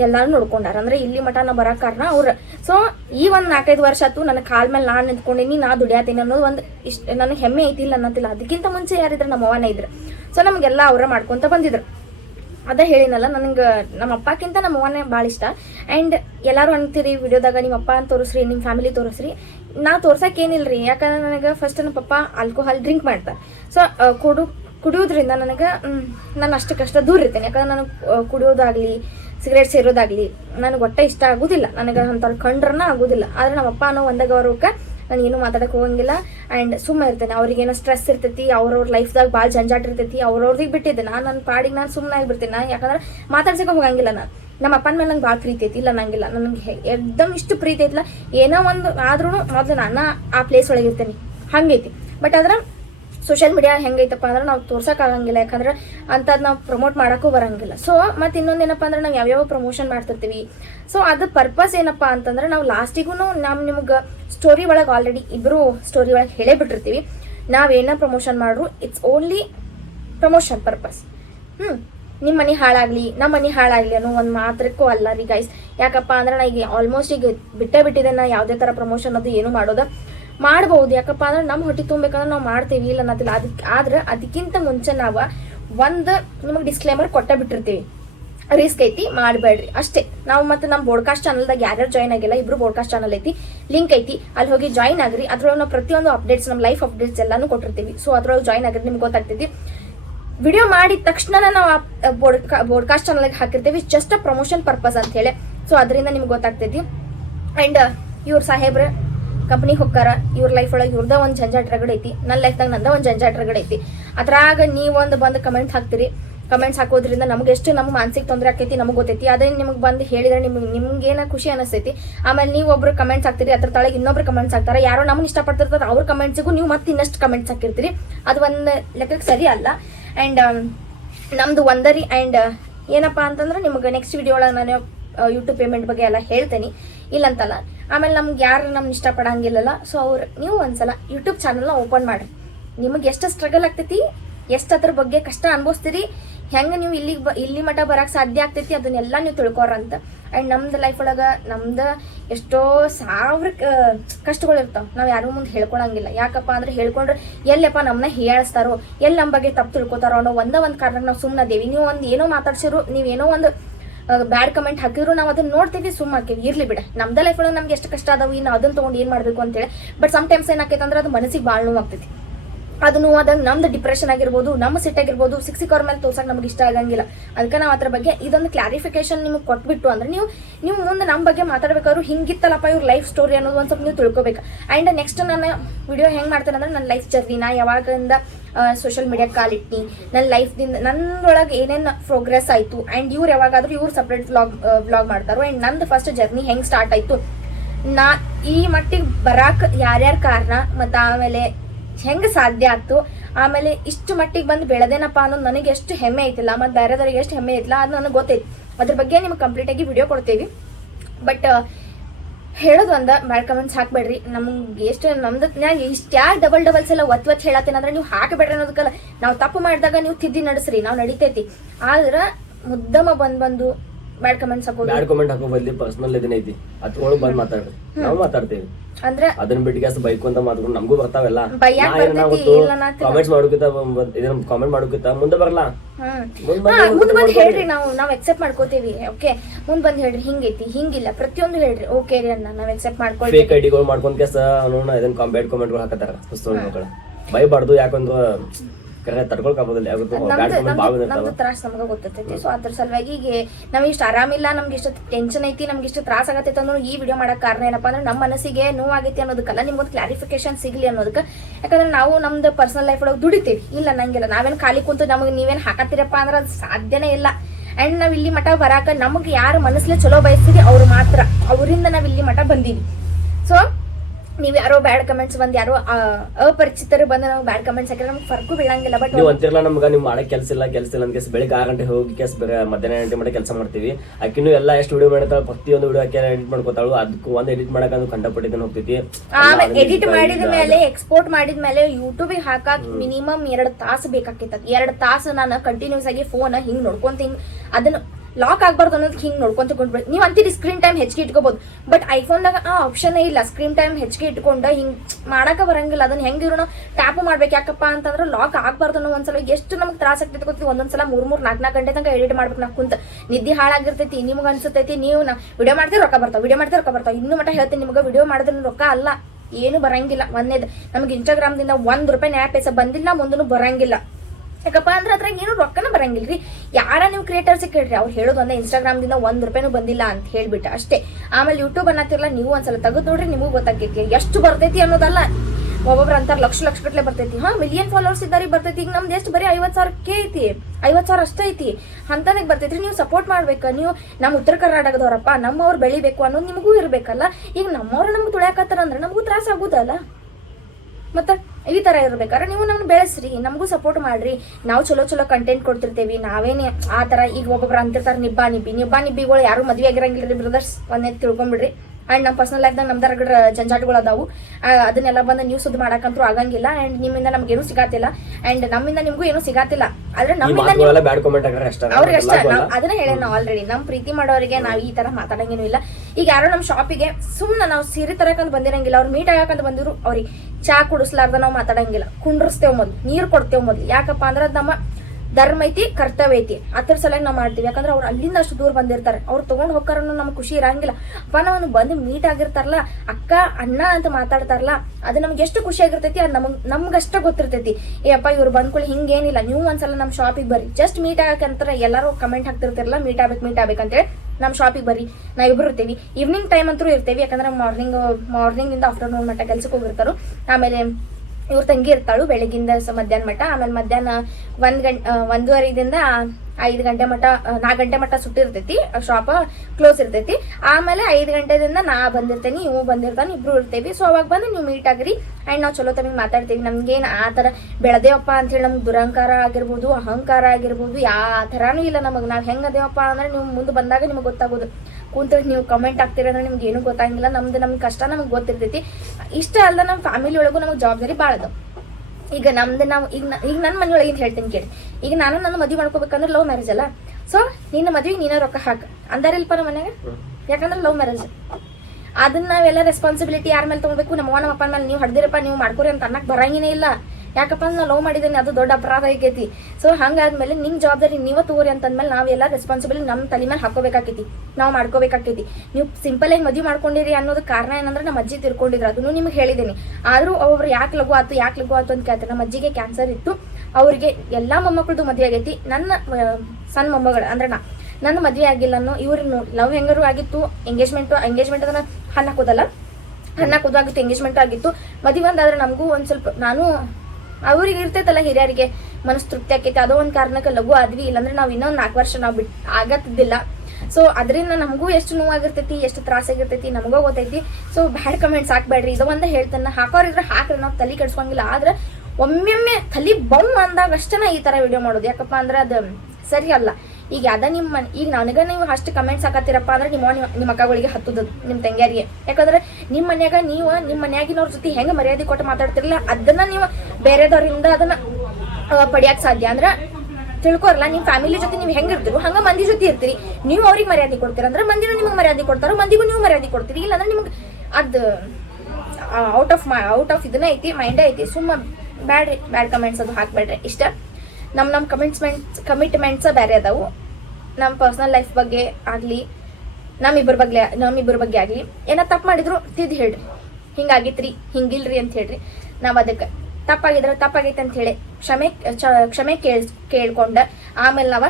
ಎಲ್ಲಾನು ನೋಡ್ಕೊಂಡಾರ. ಅಂದ್ರೆ ಇಲ್ಲಿ ಮಠ ನಾ ಬರೋ ಕಾರಣ ಅವ್ರ ಸೊ ಈ ಒಂದು ನಾಲ್ಕೈದು ವರ್ಷ ಆತು ನನ್ನ ಕಾಲ್ ಮೇಲೆ ನಾನು ನಿಂತ್ಕೊಂಡಿನಿ, ನಾ ದುಡಿಯಾತೀನಿ ಅನ್ನೋದು ಒಂದು ಇಷ್ಟ ನನಗೆ ಹೆಮ್ಮೆ ಐತಿಲ್ಲ ಅನ್ನತಿಲ್ಲ ಅದಕ್ಕಿಂತ ಮುಂಚೆ ಯಾರಿದ್ರು ನಮ್ಮ ಅವನ ಇದ್ರು. ಸೊ ನಮಗೆಲ್ಲ ಅವರ ಮಾಡ್ಕೊಂತ ಬಂದಿದ್ರು. ಅದ ಹೇಳಿನಲ್ಲ, ನನಗೆ ನಮ್ಮ ಅಪ್ಪಕ್ಕಿಂತ ನಮ್ಮ ಅವ್ವನೇ ಭಾಳ ಇಷ್ಟ. ಆ್ಯಂಡ್ ಎಲ್ಲರೂ ಅಂತೀರಿ, ವಿಡಿಯೋದಾಗ ನಿಮ್ಮ ಅಪ್ಪ ಅಂತ ತೋರಿಸ್ರಿ ನಿಮ್ಮ ಫ್ಯಾಮಿಲಿ ತೋರಿಸ್ರಿ. ನಾ ತೋರ್ಸಕ್ಕೆ ರೀ ಯಾಕಂದ್ರೆ ನನಗೆ ಫಸ್ಟ್ ನಮ್ಮ ಪಪ್ಪ ಆಲ್ಕೋಹಾಲ್ ಡ್ರಿಂಕ್ ಮಾಡ್ತಾರೆ. ಸೊ ಕುಡು ಕುಡಿಯೋದ್ರಿಂದ ನನಗೆ ನಾನು ಕಷ್ಟ ದೂರ ಇರ್ತೇನೆ. ಯಾಕಂದ್ರೆ ನನಗೆ ಕುಡಿಯೋದಾಗಲಿ ಸಿಗರೇಟ್ ಸೇರೋದಾಗ್ಲಿ ನನಗೆ ಒಟ್ಟೆ ಇಷ್ಟ ಆಗೋದಿಲ್ಲ. ನನಗೆ ಅಂಥವ್ರು ಕಂಡ್ರನ ಆಗೋದಿಲ್ಲ. ಆದರೆ ನಮ್ಮ ಅಪ್ಪ ಅನ್ನೋ ಒಂದ ಗೌರವಕ್ಕೆ ನಾನು ಏನು ಮಾತಾಡಕ್ಕೆ ಹೋಗಂಗಿಲ್ಲ. ಆ್ಯಂಡ್ ಸುಮ್ಮನೆ ಇರ್ತೇನೆ. ಅವ್ರಿಗೇನೋ ಸ್ಟ್ರೆಸ್ ಇರ್ತೈತಿ, ಅವ್ರವ್ರ ಲೈಫ್ದಾಗ ಭಾಳ ಜಂಜಾಟ ಇರ್ತೈತಿ ಅವ್ರವ್ರಿಗೆ ಬಿಟ್ಟಿದ್ದೆ. ನಾನು ನನ್ನ ಪಾಡಿಗೆ ನಾನು ಸುಮ್ಮನೆ ಆಗಿಬಿಡ್ತೀನಿ. ನಾ ಯಾಕಂದ್ರೆ ಮಾತಾಡ್ಸಕ್ಕೆ ಹೋಗಂಗಿಲ್ಲ ನಾನು. ನಮ್ಮ ಅಪ್ಪನ ಮೇಲೆ ನಂಗೆ ಭಾಳ ಪ್ರೀತಿ ಐತಿ. ಇಲ್ಲ, ನಂಗಿಲ್ಲ. ನನಗೆ ಎಕ್ದಮ್ ಇಷ್ಟು ಪ್ರೀತಿ ಐತಿಲ್ಲ ಏನೋ ಒಂದು ಆದ್ರೂ ಮೊದಲು ನಾನು ಆ ಪ್ಲೇಸ್ ಒಳಗೆ ಇರ್ತೇನೆ. ಹಂಗೈತಿ. ಬಟ್ ಆದ್ರೆ ಸೋಷಿಯಲ್ ಮೀಡಿಯಾ ಹೆಂಗೈತಪ್ಪ ಅಂದ್ರೆ ನಾವು ತೋರ್ಸೋಕ್ಕಾಗಂಗಿಲ್ಲ, ಯಾಕಂದ್ರೆ ಅಂಥದ್ದು ನಾವು ಪ್ರಮೋಟ್ ಮಾಡೋಕ್ಕೂ ಬರಂಗಿಲ್ಲ. ಸೊ ಮತ್ತು ಇನ್ನೊಂದೇನಪ್ಪ ಅಂದ್ರೆ ನಾವು ಯಾವ್ಯಾವ ಪ್ರಮೋಷನ್ ಮಾಡ್ತಿರ್ತೀವಿ. ಸೊ ಅದು ಪರ್ಪಸ್ ಏನಪ್ಪ ಅಂತಂದ್ರೆ ನಾವು ಲಾಸ್ಟಿಗೂ ನಾವು ನಿಮ್ಗೆ ಸ್ಟೋರಿ ಒಳಗೆ ಆಲ್ರೆಡಿ ಇಬ್ಬರು ಸ್ಟೋರಿ ಒಳಗೆ ಹೇಳೇ ಬಿಟ್ಟಿರ್ತೀವಿ. ಏನ ಪ್ರಮೋಷನ್ ಮಾಡ್ರು ಇಟ್ಸ್ ಓನ್ಲಿ ಪ್ರಮೋಷನ್ ಪರ್ಪಸ್ ಹ್ಞೂ ನಿಮ್ಮ ಮನೆ ಹಾಳಾಗಲಿ ನಮ್ಮ ಮನೆ ಹಾಳಾಗಲಿ ಅನ್ನೋ ಒಂದು ಮಾತ್ರಕ್ಕೂ ಅಲ್ಲ ರೀ ಗೈಸ್ ಯಾಕಪ್ಪ ಅಂದ್ರೆ ನಾ ಈಗ ಆಲ್ಮೋಸ್ಟ್ ಈಗ ಬಿಟ್ಟೇ ಬಿಟ್ಟಿದೆ ನಾ ಯಾವುದೇ ಥರ ಪ್ರಮೋಷನ್ ಅದು ಏನು ಮಾಡೋದ. ಮಾಡ್ಬೋದು ಯಾಕಪ್ಪ ಅಂದ್ರೆ ನಮ್ಮ ಹೊಟ್ಟೆ ತುಂಬಬೇಕಂದ್ರೆ ನಾವು ಮಾಡ್ತೀವಿ, ಇಲ್ಲ ಅನ್ನೋದಿಲ್ಲ ಅದಕ್ಕೆ ಆದ್ರೆ ಅದಕ್ಕಿಂತ ಮುಂಚೆ ನಾವು ಒಂದು ನಿಮಗೆ ಡಿಸ್ಕ್ಲೇಮರ್ ಕೊಟ್ಟ ಬಿಟ್ಟಿರ್ತೀವಿ. ರಿಸ್ಕ್ ಐತಿ, ಮಾಡಬೇಡ್ರಿ. ಅಷ್ಟೇ. ನಾವು ಮತ್ತೆ ನಮ್ಮ ಬೋಡ್ಕಾಸ್ಟ್ ಚಾನಲ್ದಾಗ ಯಾರ್ಯಾರು ಜಾಯ್ನ್ ಆಗಿಲ್ಲ, ಇಬ್ರು ಬೋಡ್ಕಾಸ್ಟ್ ಚಾನಲ್ ಐತಿ ಲಿಂಕ್ ಐತಿ. ಅಲ್ಲಿ ಹೋಗಿ ಜಾಯ್ನ್ ಆಗ್ರಿ. ಅದ್ರೊಳಗೆ ನಾವು ಪ್ರತಿಯೊಂದು ಅಪ್ಡೇಟ್ಸ್ ನಮ್ಮ ಲೈಫ್ ಅಪ್ಡೇಟ್ಸ್ ಎಲ್ಲಾನು ಕೊಟ್ಟಿರ್ತೀವಿ. ಸೊ ಅದ್ರೊಳಗೆ ಜಾಯ್ನ್ ಆಗ್ರಿ ನಿಮ್ಗೆ ಗೊತ್ತಾಗ್ತೈತಿ. ವಿಡಿಯೋ ಮಾಡಿದ ತಕ್ಷಣ ನಾವು ಬೋಡ್ ಬೋಡ್ಕಾಸ್ಟ್ ಚಾನಲ್ಗೆ ಹಾಕಿರ್ತೀವಿ. ಜಸ್ಟ್ ಅ ಪ್ರಮೋಷನ್ ಪರ್ಪಸ್ ಅಂತ ಹೇಳಿ. ಸೊ ಅದರಿಂದ ನಿಮ್ಗೆ ಗೊತ್ತಾಗ್ತೈತಿ. ಆ್ಯಂಡ್ ಇವ್ರ ಸಾಹೇಬ್ರ ಕಂಪ್ನಿಗೆ ಹೋಗ್ತಾರ ಇವ್ರ ಲೈಫ್ ಒಳಗೆ ಇವ್ರದ ಒಂದು ಜಂಜಾಟ ರಗಡ್ ಐತಿ ನನ್ನ ಲೈಫ್ದಾಗ ನಂದ ಒಂದು ಜಂಜಾಟ ರಗಡ್ ಐತಿ. ಅದ್ರಾಗ ನೀವೊಂದು ಬಂದು ಕಮೆಂಟ್ ಹಾಕ್ತೀರಿ. ಕಮೆಂಟ್ಸ್ ಹಾಕೋದ್ರಿಂದ ನಮ್ಗೆ ಎಷ್ಟು ನಮ್ಗೆ ಮಾನಸಿಕ ತೊಂದರೆ ಆಕೈತಿ ನಮಗೆ ಗೊತ್ತೈತಿ. ಅದೇ ನಿಮಗೆ ಬಂದು ಹೇಳಿದ್ರೆ ನಿಮ್ಗೆ ನಿಮ್ಗೇನ ಖುಷಿ ಅನಿಸ್ತೈತಿ. ಆಮೇಲೆ ನೀವು ಒಬ್ರು ಕಮೆಂಟ್ಸ್ ಹಾಕ್ತೀರಿ, ಅದ್ರ ತಳಗೆ ಇನ್ನೊಬ್ರು ಕಮೆಂಟ್ಸ್ ಹಾಕ್ತಾರೆ. ಯಾರೋ ನಮ್ಮನ್ನ ಇಷ್ಟಪಡ್ತಿರ್ತಾರೆ ಅವ್ರ ಕಮೆಂಟ್ಸಿಗೂ ನೀವು ಮತ್ತೆ ಇನ್ನಷ್ಟು ಕಮೆಂಟ್ಸ್ ಹಾಕಿರ್ತೀರಿ. ಅದು ಒಂದು ಲೆಕ್ಕಕ್ಕೆ ಸರಿ ಅಲ್ಲ. ಆ್ಯಂಡ್ ನಮ್ದು ಒಂದರಿ. ಆ್ಯಂಡ್ ಏನಪ್ಪ ಅಂತಂದ್ರೆ ನಿಮಗೆ ನೆಕ್ಸ್ಟ್ ವಿಡಿಯೋ ಒಳಗೆ ನಾನು ಯೂಟ್ಯೂಬ್ ಪೇಮೆಂಟ್ ಬಗ್ಗೆ ಎಲ್ಲ ಹೇಳ್ತೇನೆ. ಇಲ್ಲಂತಲ್ಲ. ಆಮೇಲೆ ನಮ್ಗೆ ಯಾರು ನಮ್ಗೆ ಇಷ್ಟಪಡಂಗಿಲ್ಲಲ್ಲ ಸೊ ಅವ್ರು ನೀವು ಒಂದ್ಸಲ ಯೂಟ್ಯೂಬ್ ಚಾನಲ್ನ ಓಪನ್ ಮಾಡಿ ನಿಮಗೆ ಎಷ್ಟು ಸ್ಟ್ರಗಲ್ ಆಗ್ತೈತಿ, ಎಷ್ಟು ಅದ್ರ ಬಗ್ಗೆ ಕಷ್ಟ ಅನ್ಭವಿಸ್ತೀರಿ, ಹೆಂಗೆ ನೀವು ಇಲ್ಲಿಗೆ ಬ, ಇಲ್ಲಿ ಮಠ ಬರಕ್ಕೆ ಸಾಧ್ಯ ಆಗ್ತೈತಿ ಅದನ್ನೆಲ್ಲ ನೀವು ತಿಳ್ಕೊರಂತ. ಆ್ಯಂಡ್ ನಮ್ದು ಲೈಫ್ ಒಳಗೆ ನಮ್ದು ಎಷ್ಟೋ ಸಾವಿರ ಕಷ್ಟಗಳು ಇರ್ತಾವೆ. ನಾವು ಯಾರು ಮುಂದೆ ಹೇಳ್ಕೊಳಂಗಿಲ್ಲ. ಯಾಕಪ್ಪ ಅಂದ್ರೆ ಹೇಳ್ಕೊಂಡ್ರೆ ಎಲ್ಲಪ್ಪ ನಮ್ಮನ್ನ ಹೇಳ್ತಾರೋ ಎಲ್ಲಿ ನಮ್ಮ ಬಗ್ಗೆ ತಪ್ಪು ತಿಳ್ಕೊತಾರೋ ಅನ್ನೋ ಒಂದೇ ಒಂದು ಕಾರಣಕ್ಕೆ ನಾವು ಸುಮ್ಮನೆ ಅದೇವಿ. ನೀವು ಒಂದು ಏನೋ ಮಾತಾಡ್ಸಿರು ನೀವೇನೋ ಒಂದು ಬ್ಯಾಡ್ ಕಮೆಂಟ್ ಹಾಕಿದ್ರು, ನಾವು ಅದನ್ನ ನೋಡ್ತೀವಿ, ಸುಮ್ಮ ಹಾಕಿವಿ. ಇರ್ಲಿ ಬಿಡ. ನಮ್ದ ಲೈಫ್ ಒಳಗೆ ನಮ್ಗೆ ಎಷ್ಟು ಕಷ್ಟ ಅದಾವು, ಇನ್ನು ಅದನ್ನ ತೊಗೊಂಡು ಏನು ಮಾಡಬೇಕು ಅಂತೇಳಿ. ಬಟ್ ಸಮ್ ಟೈಮ್ಸ್ ಏನಾಕೈತೆ ಅಂದ್ರೆ ಅದು ಮನಸ್ಸಿಗೆ ಭಾಳ ನೋವು ಆಗ್ತೈತಿ ಅದು ನೋವಾದಾಗ ನಮ್ದು ಡಿಪ್ರೆಷನ್ ಆಗಿರ್ಬೋದು, ನಮ್ಮ ಸಿಟ್ಟಾಗಿರ್ಬೋದು ಆಗಿರ್ಬೋದು ಅವ್ರ ಮೇಲೆ ತೋರ್ಸಕ್ ನಮ್ಗೆ ಇಷ್ಟ ಆಗಂಗಿಲ್ಲ. ಅದಕ್ಕೆ ನಾವು ಅದ್ರ ಬಗ್ಗೆ ಇದೊಂದು ಕ್ಲಾರಿಫಿಕೇಶನ್ ನಿಮ್ಗೆ ಕೊಟ್ಬಿಟ್ಟು ಅಂದ್ರೆ ನೀವು ನೀವು ಮುಂದೆ ನಮ್ಮ ಬಗ್ಗೆ ಮಾತಾಡ್ಬೇಕಾದ್ರು ಹಿಂಗಿತ್ತಲ್ಲಪ್ಪ ಇವ್ರ ಲೈಫ್ ಸ್ಟೋರಿ ಅನ್ನೋದು ಒಂದು ಸ್ವಲ್ಪ ನೀವು ತಿಳ್ಕೊಬೇಕು. ಆ್ಯಂಡ್ ನೆಕ್ಸ್ಟ್ ನಾನು ವಿಡಿಯೋ ಹೆಂಗೆ ಮಾಡ್ತೇನೆ ಅಂದ್ರೆ ನನ್ನ ಲೈಫ್ ಜರ್ನಿ ನಾ ಯಾವಾಗಿಂದ ಸೋಷಿಯಲ್ ಮೀಡಿಯಾ ಕಾಲಿಟ್ನಿ ನನ್ನ ಲೈಫ್ದಿಂದ ನನ್ನೊಳಗೆ ಏನೇನು ಪ್ರೋಗ್ರೆಸ್ ಆಯಿತು ಆ್ಯಂಡ್ ಇವ್ರು ಯಾವಾಗಾದ್ರೂ ಇವ್ರು ಸಪ್ರೇಟ್ ವ್ಲಾಗ್ ವ್ಲಾಗ್ ಮಾಡ್ತಾರೋ ಆ್ಯಂಡ್ ನಂದು ಫಸ್ಟ್ ಜರ್ನಿ ಹೆಂಗೆ ಸ್ಟಾರ್ಟ್ ಆಯಿತು. ನಾ ಈ ಮಟ್ಟಿಗೆ ಬರಾಕ್ ಯಾರ್ಯಾರ ಕಾರಣ, ಮತ್ತು ಆಮೇಲೆ ಹೆಂಗೆ ಸಾಧ್ಯ ಆಯ್ತು? ಆಮೇಲೆ ಇಷ್ಟು ಮಟ್ಟಿಗೆ ಬಂದು ಬೆಳೆದೇನಪ್ಪ ಅನ್ನೋದು ನನಗೆ ಎಷ್ಟು ಹೆಮ್ಮೆ ಐತಿಲ್ಲ, ಮತ್ತು ಬೇರೆದವ್ರಿಗೆ ಎಷ್ಟು ಹೆಮ್ಮೆ ಐತಿಲ್ಲ, ಅದು ನನಗೆ ಗೊತ್ತೈತಿ. ಅದ್ರ ಬಗ್ಗೆ ನಿಮ್ಗೆ ಕಂಪ್ಲೀಟಾಗಿ ವಿಡಿಯೋ ಕೊಡ್ತೀವಿ. ಬಟ್ ಹೇಳೋದು ಒಂದ ಬ್ಯಾಡ್ ಕಮೆಂಟ್ಸ್ ಹಾಕ್ಬೇಡ್ರಿ ನಮ್ಗೆ ಎಷ್ಟು, ನಮ್ದು ನಾನು ಇಷ್ಟು ಯಾರು ಡಬಲ್ ಡಬಲ್ಸ್ ಎಲ್ಲ ಒತ್ತು ಒತ್ತು ಹೇಳತ್ತೇನೆ ಅಂದ್ರೆ ನೀವು ಹಾಕಬೇಡ್ರಿ ಅನ್ನೋದಕ್ಕಲ್ಲ. ನಾವು ತಪ್ಪು ಮಾಡಿದಾಗ ನೀವು ತಿದ್ದಿ ನಡೆಸ್ರಿ, ನಾವು ನಡಿತೈತಿ. ಆದ್ರೆ, ಮುದ್ದಮ ಬಂದು ಬಂದು ಬ್ಯಾಡ್ ಕಮೆಂಟ್ಸ್ ಹಾಕೋದು. ಬ್ಯಾಡ್ ಕಾಮೆಂಟ್ ಹಾಕೋ ಬದ್ಲಿ ಪರ್ಸನಲ್ ಇದನ್ನೈತಿ ಅದ್ರೊಳಗೆ ಬಂದ್ ಮಾತಾಡ್ರಿ. ನಾವು ಮಾತಾಡ್ತೀವಿ. ಅಂದ್ರೆ ಅದನ್ನ ಬಿಟ್ಟು ಬೈಕ್ ಅಂತ ಮಾತಾಡ್ಕೊಂಡು ನಮಗೂ ಬರ್ತಾವೆಲ್ಲ. ಕಾಮೆಂಟ್ಸ್ ಮಾಡೋಕಿಂತ ಇದನ್ನ ಕಾಮೆಂಟ್ ಮಾಡೋಕಿಂತ ಮುಂದೆ ಬರಲ್ಲ. ಮುಂದ್ ಬಂದು ಹೇಳ್ರಿ ನಾವು ನಾವ್ ಎಕ್ಸೆಪ್ಟ್ ಮಾಡ್ಕೋತೀವಿ ಓಕೆ ಮುಂದ್ ಬಂದ್ ಹೇಳ್ರಿ ಹಿಂಗೈತಿ ಹಿಂಗಿಲ್ಲ ಪ್ರತಿಯೊಂದು ಹೇಳ್ರಿ ಓಕೆ ರೀ ಅಣ್ಣ ನಾವ್ ಎಕ್ಸೆಪ್ಟ್ ಮಾಡ್ಕೊಳ್ತೀವಿ. ಫೇಕ್ ಐಡಿಗಳು ಮಾಡ್ಕೊಂಡ್ ಕೇಸ ಅವನು ಇದನ್ನ ಬ್ಯಾಡ್ ಕಾಮೆಂಟ್ಗಳು ಹಾಕತ್ತಾರ ಪುಸ್ತಕ ಮಕ್ಕಳು. ಬೈಬಾರ್ದು ಯಾಕಂದ್ರ ಕರೆ ತಡ್ಕೊಳಕ್ ಆಗೋದಿಲ್ಲ. ಯಾವತ್ತು ನಮ್ದು ತ್ರಾಸ ನಮ್ಗ ಸೊ ಅದ್ರ ಸಲುವಾಗಿ ಈಗ ನಮ್ಗೆ ಇಷ್ಟ ಆರಾಮಿಲ್ಲ ನಮ್ಗೆ ಇಷ್ಟ ಟೆನ್ಷನ್ ಐತಿ ನಮ್ಗೆ ಇಷ್ಟ ತ್ರಾಸ ಆಗತ್ತೈತೆ ಅಂದ್ರೆ ಈ ವಿಡಿಯೋ ಮಾಡಕ್ ಕಾರಣ ಏನಪ್ಪಾ ಅಂದ್ರೆ ನಮ್ಮ ಮನಸ್ಸಿಗೆ ನೋವಾಗೈತಿ ಅನ್ನೋದಕ್ಕಲ್ಲ ನಿಮ್ಗೊಂದು ಕ್ಲಾರಿಫಿಕೇಶನ್ ಸಿಗ್ಲಿ ಅನ್ನೋದಕ್ಕೆ. ಯಾಕಂದ್ರೆ ನಾವು ನಮ್ದು ಪರ್ಸನಲ್ ಲೈಫ್ ಒಳಗೆ ದುಡಿತೀವಿ. ಇಲ್ಲ ನಂಗಿಲ್ಲ. ನಾವೇನು ಖಾಲಿ ಕುಂತು ನಮಗೆ ನೀವೇನು ಹಾಕತ್ತಿರಪ್ಪ ಅಂದ್ರೆ ಅದು ಸಾಧ್ಯನೇ ಇಲ್ಲ. ಅಂಡ್ ನಾವ್ ಇಲ್ಲಿ ಮಠ ಬರಾಕ ನಮಗೆ ಯಾರು ಮನಸ್ಸಲ್ಲಿ ಚಲೋ ಬಯಸ್ತೀರಿ ಅವ್ರು ಮಾತ್ರ. ಅವರಿಂದ ನಾವ್ ಇಲ್ಲಿ ಮಠ ಬಂದೀವಿ. ಸೊ ನೀವ್ ಯಾರೋ ಬ್ಯಾಡ್ ಕಮೆಂಟ್ಸ್ ಬಂದು ಯಾರೋ ಅಪರಿಚಿತರು ಬಂದು ನಾವು ಬ್ಯಾಡ್ ಕಮೆಂಟ್ಸ್ ಹಾಕಿದ್ರೆ ನಮ್ಗೆ ಫರ್ಕು ಬೀಳಂಗಿಲ್ಲ ಬಟ್ ನೀವು ಅಂತಿರಲ್ಲ ನಮ್ಗೆ ನೀವು ಮಾಡಕ್ ಕೆಲಸ ಇಲ್ಲ ಕೆಲಸ ಇಲ್ಲ ಅಂತ ಬೆಳಿಗ್ಗೆ ಆರು ಗಂಟೆ ಹೋಗಿ ಕೆಸ್ ಮಧ್ಯಾಹ್ನ ಗಂಟೆ ಮಾಡಿ ಕೆಲಸ ಮಾಡ್ತೀವಿ. ಆಕಿನೂ ಎಲ್ಲ ಎಷ್ಟು ವಿಡಿಯೋ ಮಾಡ್ತಾಳೆ ಪ್ರತಿಯೊಂದು ವಿಡಿಯೋ ಆಕೆ ಎಡಿಟ್ ಮಾಡ್ಕೋತಾಳು. ಅದಕ್ಕೂ ಒಂದು ಎಡಿಟ್ ಮಾಡಕ್ ಅದು ಕಂಡಪಟ್ಟಿದ್ದೇನೆ ಹೋಗ್ತೈತಿ. ಆಮೇಲೆ ಎಡಿಟ್ ಮಾಡಿದ ಮೇಲೆ ಎಕ್ಸ್ಪೋರ್ಟ್ ಮಾಡಿದ ಮೇಲೆ ಯೂಟ್ಯೂಬಿಗೆ ಹಾಕಕ್ ಮಿನಿಮಮ್ ಎರಡು ತಾಸು ಬೇಕಾಗಿತ್ತ ಎರಡು ತಾಸು ನಾನು ಕಂಟಿನ್ಯೂಸ್ ಆಗಿ ಫೋನ್ ಹಿಂಗೆ ನೋಡ್ಕೊಂತ ಹಿಂಗ್ ಅದನ್ನ ಲಾಕ್ ಆಗ್ಬಾರ್ದು ಅನ್ನೋದಕ್ಕೆ ಹಿಂಗೆ ನೋಡ್ಕೊಂತ ಕುಂತ್ಬಿಡಿ ನೀವು ಅಂತೀರಿ ಸ್ಕ್ರೀನ್ ಟೈಮ್ ಹೆಚ್ಚಿಗೆ ಇಟ್ಕೋಬಹುದು ಬಟ್ ಐಫೋನ್ದಾಗ ಆ ಆಪ್ಷನ್ ಇಲ್ಲ. ಸ್ಕ್ರೀನ್ ಟೈಮ್ ಹೆಚ್ಚಿಗೆ ಇಟ್ಕೊಂಡು ಹಿಂಗೆ ಮಾಡಕ ಬರಂಗಿಲ್ಲ. ಅದನ್ನ ಹೆಂಗಿರೋ ನಾವು ಟ್ಯಾಪ್ ಮಾಡ್ಬೇಕು ಯಾಕಪ್ಪ ಅಂತಂದ್ರೆ ಲಾಕ್ ಆಗ್ಬಾರ್ದು ಅನ್ನೋ ಒಂದ್ಸಲ ಎಷ್ಟು ನಮ್ಗೆ ತ್ರಾಸ ಆಗ್ತೈತೆ ಗೊತ್ತಿ ಒಂದೊಂದ್ಸಲ ಮೂರು ಮೂರು, ನಾಲ್ಕು ನಾಲ್ಕು ಗಂಟೆ ತನಕ ಎಡಿಟ್ ಮಾಡ್ಬೇಕು ನಾವು ಕುಂತ. ನಿದ್ದೆ ಹಾಳಾಗಿರ್ತೈತಿ, ನಿಮ್ಗೆ ಅನ್ಸುತ್ತೈತಿ ನೀವು ನಾ ವಿಡಿಯೋ ಮಾಡ್ತೀವಿ ರೊಕ್ಕ ಬರ್ತಾವೆ ವಿಡಿಯೋ ಮಾಡ್ತೀವಿ ರೊಕ್ಕ ಬರ್ತಾವ. ಇನ್ನು ಮಟ್ಟ ಹೇಳ್ತೀನಿ ನಿಮ್ಗೆ ವಿಡಿಯೋ ಮಾಡಿದ್ರೆ ರೊಕ್ಕ ಅಲ್ಲ. ಏನು ಬರಂಗಿಲ್ಲ. ಒಂದೇದು ನಮ್ಗೆ ಇನ್ಸ್ಟಾಗ್ರಾಮ್ದಿಂದ ಒಂದು ರೂಪಾಯಿ ನ್ಯಾಯ ಪೈಸೆ ಬಂದಿಲ್ಲ ಮುಂದೂ ಬರಂಗಿಲ್ಲ. ಯಾಕಪ್ಪ ಅಂದ್ರೆ ಅದ್ರಾಗ ಏನು ರೊಕ್ಕನ ಬರಂಗಿಲ್ಲ ರೀ ಯಾರ ನೀವು ಕ್ರಿಯೇಟರ್ಸ್ ಕೇಳ್ರಿ, ಅವ್ರು ಹೇಳೋದು ಒಂದೇ ಇನ್ಸ್ಟಾಗ್ರಾಮ್ದಿಂದ ಒಂದ್ ರೂಪಾಯಿನೂ ಬಂದಿಲ್ಲ ಅಂತ ಹೇಳ್ಬಿಟ್ಟು ಅಷ್ಟೇ. ಆಮೇಲೆ ಯೂಟ್ಯೂಬ್ ಅನ್ನತ್ತಿರಲ್ಲ, ನೀವು ಒಂದ್ಸಲ ತೆಗೆದು ನೋಡ್ರಿ, ನಿಮಗೂ ಗೊತ್ತಾಗ್ತೈತಿ ಎಷ್ಟು ಬರ್ತೈತಿ ಅನ್ನೋದಲ್ಲ. ಒಬ್ಬೊಬ್ರು ಅಂತಾರೆ ಲಕ್ಷ ಲಕ್ಷ ಗಟ್ಲೆ ಬರ್ತೈತಿ. ಹಾ ಮಿಲಿಯನ್ ಫಾಲೋವರ್ಸ್ ಇದ್ದಾರೆ, ಬರ್ತೈತಿ. ಈಗ ನಮ್ದು ಎಷ್ಟು ಬರೀ ಐವತ್ತು ಕೆ ಐತಿ. ಐವತ್ತು ಸಾವಿರ ಅಷ್ಟೇ ಐತಿ. ಅಂತದಕ್ಕೆ ಬರ್ತೈತ್ರಿ. ನೀವು ಸಪೋರ್ಟ್ ಮಾಡ್ಬೇಕು. ನೀವು ನಮ್ಮ ಉತ್ತರ ಕರ್ನಾಟಕದವ್ರಪ್ಪ, ನಮ್ಮವ್ರು ಬೆಳಿಬೇಕು ಅನ್ನೋದು ನಿಮಗೂ ಇರಬೇಕಲ್ಲ. ಈಗ ನಮ್ಮವ್ರು ನಮ್ಗೆ ತುಳಿಯಾಕತ್ತಾರ ಅಂದ್ರೆ ನಮಗೂ ತ್ರಾಸ ಆಗುದಲ್ಲ. ಮತ್ತೆ ಈ ತರ ಇರ್ಬೇಕಾದ್ರೆ ನೀವು ನಮ್ಮನ್ನು ಬೆಳೆಸ್ರಿ ನಮಗೂ ಸಪೋರ್ಟ್ ಮಾಡ್ರಿ. ನಾವು ಚಲೋ ಚಲೋ ಕಂಟೆಂಟ್ ಕೊಡ್ತಿರ್ತೇವಿ ನಾವೇನೇ ಆ ತರ ಈಗ ಒಬ್ಬೊಬ್ರು ಅಂತಿರ್ತಾರೆ ನಿಬ್ಬಾ ನಿಬ್ಬಿ. ನಿಬ್ಬಾ ನಿಬ್ಬಿಗಳು ಯಾರು ಮದ್ವೆ ಆಗಿರಂಗಿಲ್ಲ ರೀ ಬ್ರದರ್ಸ್ ಒಂದೇ ತಿಳ್ಕೊಂಬಿಡ್ರಿ. ಅಂಡ್ ನಮ್ಮ ಪರ್ಸನಲ್ ಲೈಫ್ದಾಗ ನಮ್ದು ರಗಡ ಜಂಜಾಟಗಳು ಅದಾವು. ಅದನ್ನೆಲ್ಲ ಬಂದು ನೀವು ಸುದ್ದಿ ಮಾಡೋಕ್ಕಂತೂ ಆಗಂಗಿಲ್ಲ. ಅಂಡ್ ನಿಮ್ಮಿಂದ ನಮ್ಗೇನು ಸಿಗಾತಿಲ್ಲ. ಅಂಡ್ ನಮ್ಮಿಂದ ನಿಮ್ಗೂ ಏನೂ ಸಿಗಾತಿಲ್ಲ. ಆದ್ರೆ ನಮ್ಮಿಂದ ಅವ್ರಿಗೆ ಅಷ್ಟ. ನಾವ್ ಅದನ್ನ ಹೇಳಿ ನಾವು ಆಲ್ರೆಡಿ ನಮ್ ಪ್ರೀತಿ ಮಾಡೋರಿಗೆ ನಾವ್ ಈ ತರ ಮಾತಾಡಂಗೇನು ಇಲ್ಲ. ಈಗ ಯಾರೋ ನಮ್ ಶಾಪಿಗೆ ಸುಮ್ಮನೆ ನಾವು ಸೀರೆ ತರಕಂತ ಬಂದಿರಂಗಿಲ್ಲ ಅವ್ರು ಮೀಟ್ ಆಗಕಂತ ಬಂದಿರು ಅವ್ರಿಗೆ ಚಾ ಕುಡಿಸ್ಲಾರ್ದ ನಾವು ಮಾತಾಡಂಗಿಲ್ಲ. ಕುಂಡ್ರಸ್ತೇವ್ ಮೊದ್ಲು, ನೀರು ಕೊಡ್ತೇವ್ ಮೊದ್ಲು. ಯಾಕಪ್ಪ ಅಂದ್ರೆ ಅದ್ ನಮ್ಮ ಧರ್ಮ ಐತಿ, ಕರ್ತವ್ಯ ಐತಿ. ಅದ್ರ ಸಲುವಾಗಿ ನಾವು ಮಾಡ್ತೀವಿ. ಯಾಕಂದ್ರೆ ಅವ್ರು ಅಲ್ಲಿಂದ ಅಷ್ಟು ದೂರ ಬಂದಿರ್ತಾರೆ. ಅವ್ರು ತಗೊಂಡ್ ಹೋಗ್ಕಾರ ನಮ್ಗೆ ಖುಷಿ ಇರಂಗಿಲ್ಲ. ಅಪ್ಪ ನಾವು ಬಂದು ಮೀಟ್ ಆಗಿರ್ತಾರಲ್ಲ, ಅಕ್ಕ, ಅಣ್ಣ ಅಂತ ಮಾತಾಡ್ತಾರಲ್ಲ, ಅದು ನಮ್ಗೆ ಎಷ್ಟು ಖುಷಿ ಆಗಿರ್ತೈತಿ, ಅದು ನಮಗ್ ನಮ್ಗಷ್ಟ ಗೊತ್ತಿರ್ತೈತಿ. ಏ ಅಪ್ಪ, ಇವ್ರು ಬಂದ್ಕೊಳ್ಳಿ ಹಿಂಗೇನಿಲ್ಲ ನೀವು ಒಂದ್ಸಲ ನಮ್ಮ ಶಾಪಿಗೆ ಬರ್ರಿ. ಜಸ್ಟ್ ಮೀಟ್ ಆಗಕ್ಕಂತಾರೆ ಎಲ್ಲರೂ ಕಮೆಂಟ್ ಹಾಕ್ತಿರ್ತಾರಲ್ಲ ಮೀಟ್ ಆಗ್ಬೇಕು ಮೀಟ್ ಆಗ್ಬೇಕಂತೇಳಿ ನಮ್ಮ ಶಾಪಿಗೆ ಬರ್ರಿ. ನಾವು ಇಬ್ಬರು ಇರ್ತೀವಿ. ಈವ್ನಿಂಗ್ ಟೈಮ್ ಅಂತೂ ಇರ್ತೇವೆ. ಯಾಕಂದ್ರೆ ಮಾರ್ನಿಂಗ್ ಮಾರ್ನಿಂಗಿಂದ ಆಫ್ಟರ್ನೂನ್ ಮಟ್ಟ ಕೆಲ್ಸಕ್ಕೆ ಹೋಗಿರ್ತಾರು. ಆಮೇಲೆ ಇವ್ರ ತಂಗಿ ಇರ್ತಾಳು. ಬೆಳಗಿಂದ ಮಧ್ಯಾಹ್ನ ಮಟ್ಟ. ಆಮೇಲೆ ಮಧ್ಯಾಹ್ನ ಒಂದು ಗಂಟೆ ಒಂದೂವರೆದಿಂದ ಐದು ಗಂಟೆ ಮಟ್ಟ ನಾಲ್ಕು ಗಂಟೆ ಮಟ್ಟ ಸುಟ್ಟಿರ್ತೈತಿ ಶಾಪ ಕ್ಲೋಸ್ ಇರ್ತೈತಿ. ಆಮೇಲೆ ಐದು ಗಂಟೆದಿಂದ ನಾ ಬಂದಿರ್ತೇನೆ ಇವು ಬಂದಿರ್ತಾನೆ, ಇಬ್ರು ಇರ್ತೇವಿ. ಸೊ ಅವಾಗ ಬಂದು ನೀವು ಮೀಟ್ ಆಗ್ರಿ. ಆ್ಯಂಡ್ ನಾವು ಚಲೋ ತಮಗೆ ಮಾತಾಡ್ತೀವಿ. ನಮ್ಗೇನು ಆ ಥರ ಬೆಳೆದೇವಪ್ಪ ಅಂತೇಳಿ ನಮ್ಗೆ ದುರಹಂಕಾರ ಆಗಿರ್ಬೋದು, ಅಹಂಕಾರ ಆಗಿರ್ಬೋದು ಯಾವ ಥರನೂ ಇಲ್ಲ ನಮಗೆ. ನಾವು ಹೆಂಗೆ ಅದೇವಪ್ಪ ಅಂದ್ರೆ ನೀವು ಮುಂದೆ ಬಂದಾಗ ನಿಮಗೆ ಗೊತ್ತಾಗೋದು. ಕುಂತ ನೀವು ಕಮೆಂಟ್ ಆಗ್ತೀರ ಅಂದ್ರೆ ನಿಮ್ಗೆ ಏನೂ ಗೊತ್ತಾಗಿಲ್ಲ. ನಮ್ದು ನಮ್ಗೆ ಕಷ್ಟ ನಮಗೆ ಗೊತ್ತಿರ್ತೈತಿ. ಇಷ್ಟ ಅಲ್ಲ ನಮ್ಮ ಫ್ಯಾಮಿಲಿ ಒಳಗೂ ನಮಗೆ ಜವಾಬ್ದಾರಿ ಭಾಳ ಅದಾವ. ಈಗ ನಮ್ದು ನಾವು ಈಗ ಈಗ ನನ್ನ ಮನೆಯೊಳಗೆ ಹೇಳ್ತೀನಿ ಕೇಳಿ. ಈಗ ನಾನು ನನ್ನ ಮದುವೆ ಮಾಡ್ಕೋಬೇಕಂದ್ರೆ ಲವ್ ಮ್ಯಾರೇಜ್ ಅಲ್ಲ? ಸೊ ನಿನ್ನ ಮದುವೆಗೆ ನೀನೇ ರೊಕ್ಕ ಹಾಕ. ಅಂದಾರಿಲ್ಪ ನಮ್ಮ ಮನ್ಯಾಗ? ಯಾಕಂದ್ರೆ ಲವ್ ಮ್ಯಾರೇಜ್ ಅದನ್ನ ನಾವೆಲ್ಲ ರೆಸ್ಪಾನ್ಸಿಬಿಲಿಟಿ ಯಾರ ಮೇಲೆ ತಗೋಬೇಕು? ನಮ್ಮ ಅಪ್ಪನ ಮೇಲೆ ನೀವು ಹಡ್ದಿರಪ್ಪ ನೀವು ಮಾಡ್ಕೊರಿ ಅಂತ ಅನ್ನಕ್ಕೆ ಬರಂಗಿನೇ ಇಲ್ಲ. ಯಾಕಪ್ಪ ಅಂದ್ರೆ ನಾ ಲವ್ ಮಾಡಿದ್ದೀನಿ, ಅದು ದೊಡ್ಡ ಅಪರಾಧ ಆಗೈತಿ. ಸೊ ಹಂಗಾದ್ಮೇಲೆ ನಿಮ್ ಜವಾಬ್ದಾರಿ ನೀವ ತಗೋರಿ ಅಂತಂದ್ಮೇಲೆ ನಾವೆಲ್ಲ ರೆಸ್ಪಾನ್ಸಿಬಲ್ ನಮ್ಮ ತಲೆ ಮೇಲೆ ಹಾಕೋಬೇಕಾಕೈತಿ ನಾವು ಮಾಡ್ಕೋಬೇಕಾಕೈತಿ. ನೀವು ಸಿಂಪಲ್ ಆಗಿ ಮದುವೆ ಮಾಡ್ಕೊಂಡಿರಿ ಅನ್ನೋದು ಕಾರಣ ಏನಂದ್ರೆ ನಮ್ಮ ಅಜ್ಜಿ ತಿರ್ಕೊಂಡಿದ್ರು, ಅದನ್ನು ನಿಮ್ಗೆ ಹೇಳಿದ್ದೀನಿ. ಆದ್ರೂ ಅವ್ರು ಯಾಕೆ ಲಘು ಆತು, ಯಾಕೆ ಲಘು ಆತು ಅಂತ ಕೇಳ್ತಾರೆ. ನಮ್ಮ ಅಜ್ಜಿಗೆ ಕ್ಯಾನ್ಸರ್ ಇತ್ತು. ಅವರಿಗೆ ಎಲ್ಲಾ ಮೊಮ್ಮಕ್ಕಳದು ಮದುವೆ ಆಗೈತಿ. ನನ್ನ ಸಣ್ಣ ಮೊಮ್ಮಗಳು, ಅಂದ್ರೆ ನಾ, ನನ್ನ ಮದುವೆ ಆಗಿಲ್ಲ ಅನ್ನೋ ಇವ್ರು ನೋಡಿ ಲವ್ ಹೆಂಗರು ಆಗಿತ್ತು ಎಂಗೇಜ್ಮೆಂಟ್ ಎಂಗೇಜ್ಮೆಂಟ್ ಅದನ್ನ ಹಣ್ಣು ಹಾಕೋದಲ್ಲ ಹಣ್ಣ ಹಾಕೋದಾಗಿತ್ತು ಎಂಗೇಜ್ಮೆಂಟ್ ಆಗಿತ್ತು. ಮದುವೆ ಒಂದಾದ್ರೆ ನಮಗೂ ಒಂದು ಸ್ವಲ್ಪ, ನಾನು ಅವ್ರಿಗೆ ಇರ್ತೈತಲ್ಲ ಹಿರಿಯರಿಗೆ ಮನಸ್ಸು ತೃಪ್ತಿ ಆಕೈತಿ. ಅದೋ ಒಂದು ಕಾರಣಕ್ಕೆ ಲಘು ಆದ್ವಿ. ಇಲ್ಲಾಂದ್ರೆ ನಾವು ಇನ್ನೊಂದು ನಾಲ್ಕು ವರ್ಷ ನಾವು ಬಿಟ್ ಆಗತ್ತಿದ್ದಿಲ್ಲ. ಸೊ ಅದರಿಂದ ನಮಗೂ ಎಷ್ಟು ನೋವಾಗಿರ್ತೈತಿ, ಎಷ್ಟು ತ್ರಾಸಾಗಿರ್ತೈತಿ ನಮಗೂ ಗೊತ್ತೈತಿ. ಸೊ ಬ್ಯಾಡ್ ಕಮೆಂಟ್ಸ್ ಹಾಕ್ಬೇಡ್ರಿ. ಇದು ಒಂದೇ ಹೇಳ್ತಾನೆ. ಹಾಕೋರಿದ್ರೆ ಹಾಕ್ರಿ. ನಾವು ತಲೆ ಕೆಡ್ಸ್ಕೊಂಗಿಲ್ಲ. ಆದ್ರೆ ಒಮ್ಮೆಮ್ಮೆ ತಲೆ ಬೌ ಅಂದಾಗ ಅಷ್ಟೇ ಈ ತರ ವಿಡಿಯೋ ಮಾಡೋದು. ಯಾಕಪ್ಪ ಅಂದ್ರೆ ಅದು ಸರಿ ಅಲ್ಲ. ಈಗ ಅದ ನಿಮ್ಮ ಈಗ ನನಗ ನೀವು ಅಷ್ಟು ಕಮೆಂಟ್ಸ್ ಹಾಕತ್ತೀರಪ್ಪ ಅಂದ್ರೆ ನಿಮ್ಮ ನಿಮ್ಮ ಮಕ್ಕಳಿಗೆ ಹತ್ತದ, ನಿಮ್ಮ ತಂಗ್ಯಾರಿಗೆ. ಯಾಕಂದ್ರೆ ನಿಮ್ಮ ಮನ್ಯಾಗ ನೀವು, ನಿಮ್ಮ ಮನ್ಯಾಗಿನವ್ರ ಜೊತೆ ಹೆಂಗ ಮರ್ಯಾದೆ ಕೊಟ್ಟು ಮಾತಾಡ್ತಿರಲ್ಲ, ಅದನ್ನ ನೀವು ಬೇರೆದವ್ರಿಂದ ಅದನ್ನ ಪಡಿಯಕ್ಕೆ ಸಾಧ್ಯ. ಅಂದ್ರ ತಿಳ್ಕೊರಲ್ಲ, ನಿಮ್ಮ ಫ್ಯಾಮಿಲಿ ಜೊತೆ ನೀವು ಹೆಂಗಿರ್ತೀರೋ ಹಂಗ ಮಂದಿ ಜೊತೆ ಇರ್ತೀರಿ. ನೀವು ಅವ್ರಿಗೆ ಮರ್ಯಾದೆ ಕೊಡ್ತೀರ. ಅಂದ್ರೆ ಮಂದಿನ ನಿಮಗೆ ಮರ್ಯಾದೆ ಕೊಡ್ತಾರೋ, ಮಂದಿಗೂ ನೀವು ಮರ್ಯಾದೆ ಕೊಡ್ತೀರಿ. ಇಲ್ಲಾಂದ್ರೆ ನಿಮ್ಗೆ ಅದು ಔಟ್ ಆಫ್ ಔಟ್ ಆಫ್ ಇದನ್ನ ಐತಿ ಮೈಂಡ್ ಐತಿ. ಸುಮ್ಮ ಬ್ಯಾಡ್ರಿ, ಬ್ಯಾಡ್ ಕಮೆಂಟ್ಸ್ ಅದು ಹಾಕ್ಬೇಡ್ರಿ. ಇಷ್ಟ? ನಮ್ಮ ನಮ್ಮ ಕಮಿಟ್ಸ್ಮೆಂಟ್ಸ್ ಕಮಿಟ್ಮೆಂಟ್ಸ ಬೇರೆ ಅದಾವು. ನಮ್ಮ ಪರ್ಸನಲ್ ಲೈಫ್ ಬಗ್ಗೆ ಆಗಲಿ ನಮ್ಮಿಬ್ಬರ ಬಗ್ಗೆ ನಮ್ಮಿಬ್ಬರ ಬಗ್ಗೆ ಆಗಲಿ. ಏನೋ ತಪ್ಪು ಮಾಡಿದ್ರು ತಿದ್ದು ಹೇಳ್ರಿ. ಹಿಂಗಾಗಿತ್ರಿ, ಹಿಂಗಿಲ್ರಿ ಅಂತ ಹೇಳ್ರಿ. ನಾವು ಅದಕ್ಕೆ ತಪ್ಪಾಗಿದ್ರೆ ತಪ್ಪಾಗೈತೆ ಅಂತ ಹೇಳಿ ಕ್ಷಮೆ ಕ್ಷಮೆ ಕೇಳ್, ಕೇಳ್ಕೊಂಡ ಆಮೇಲೆ ನಾವು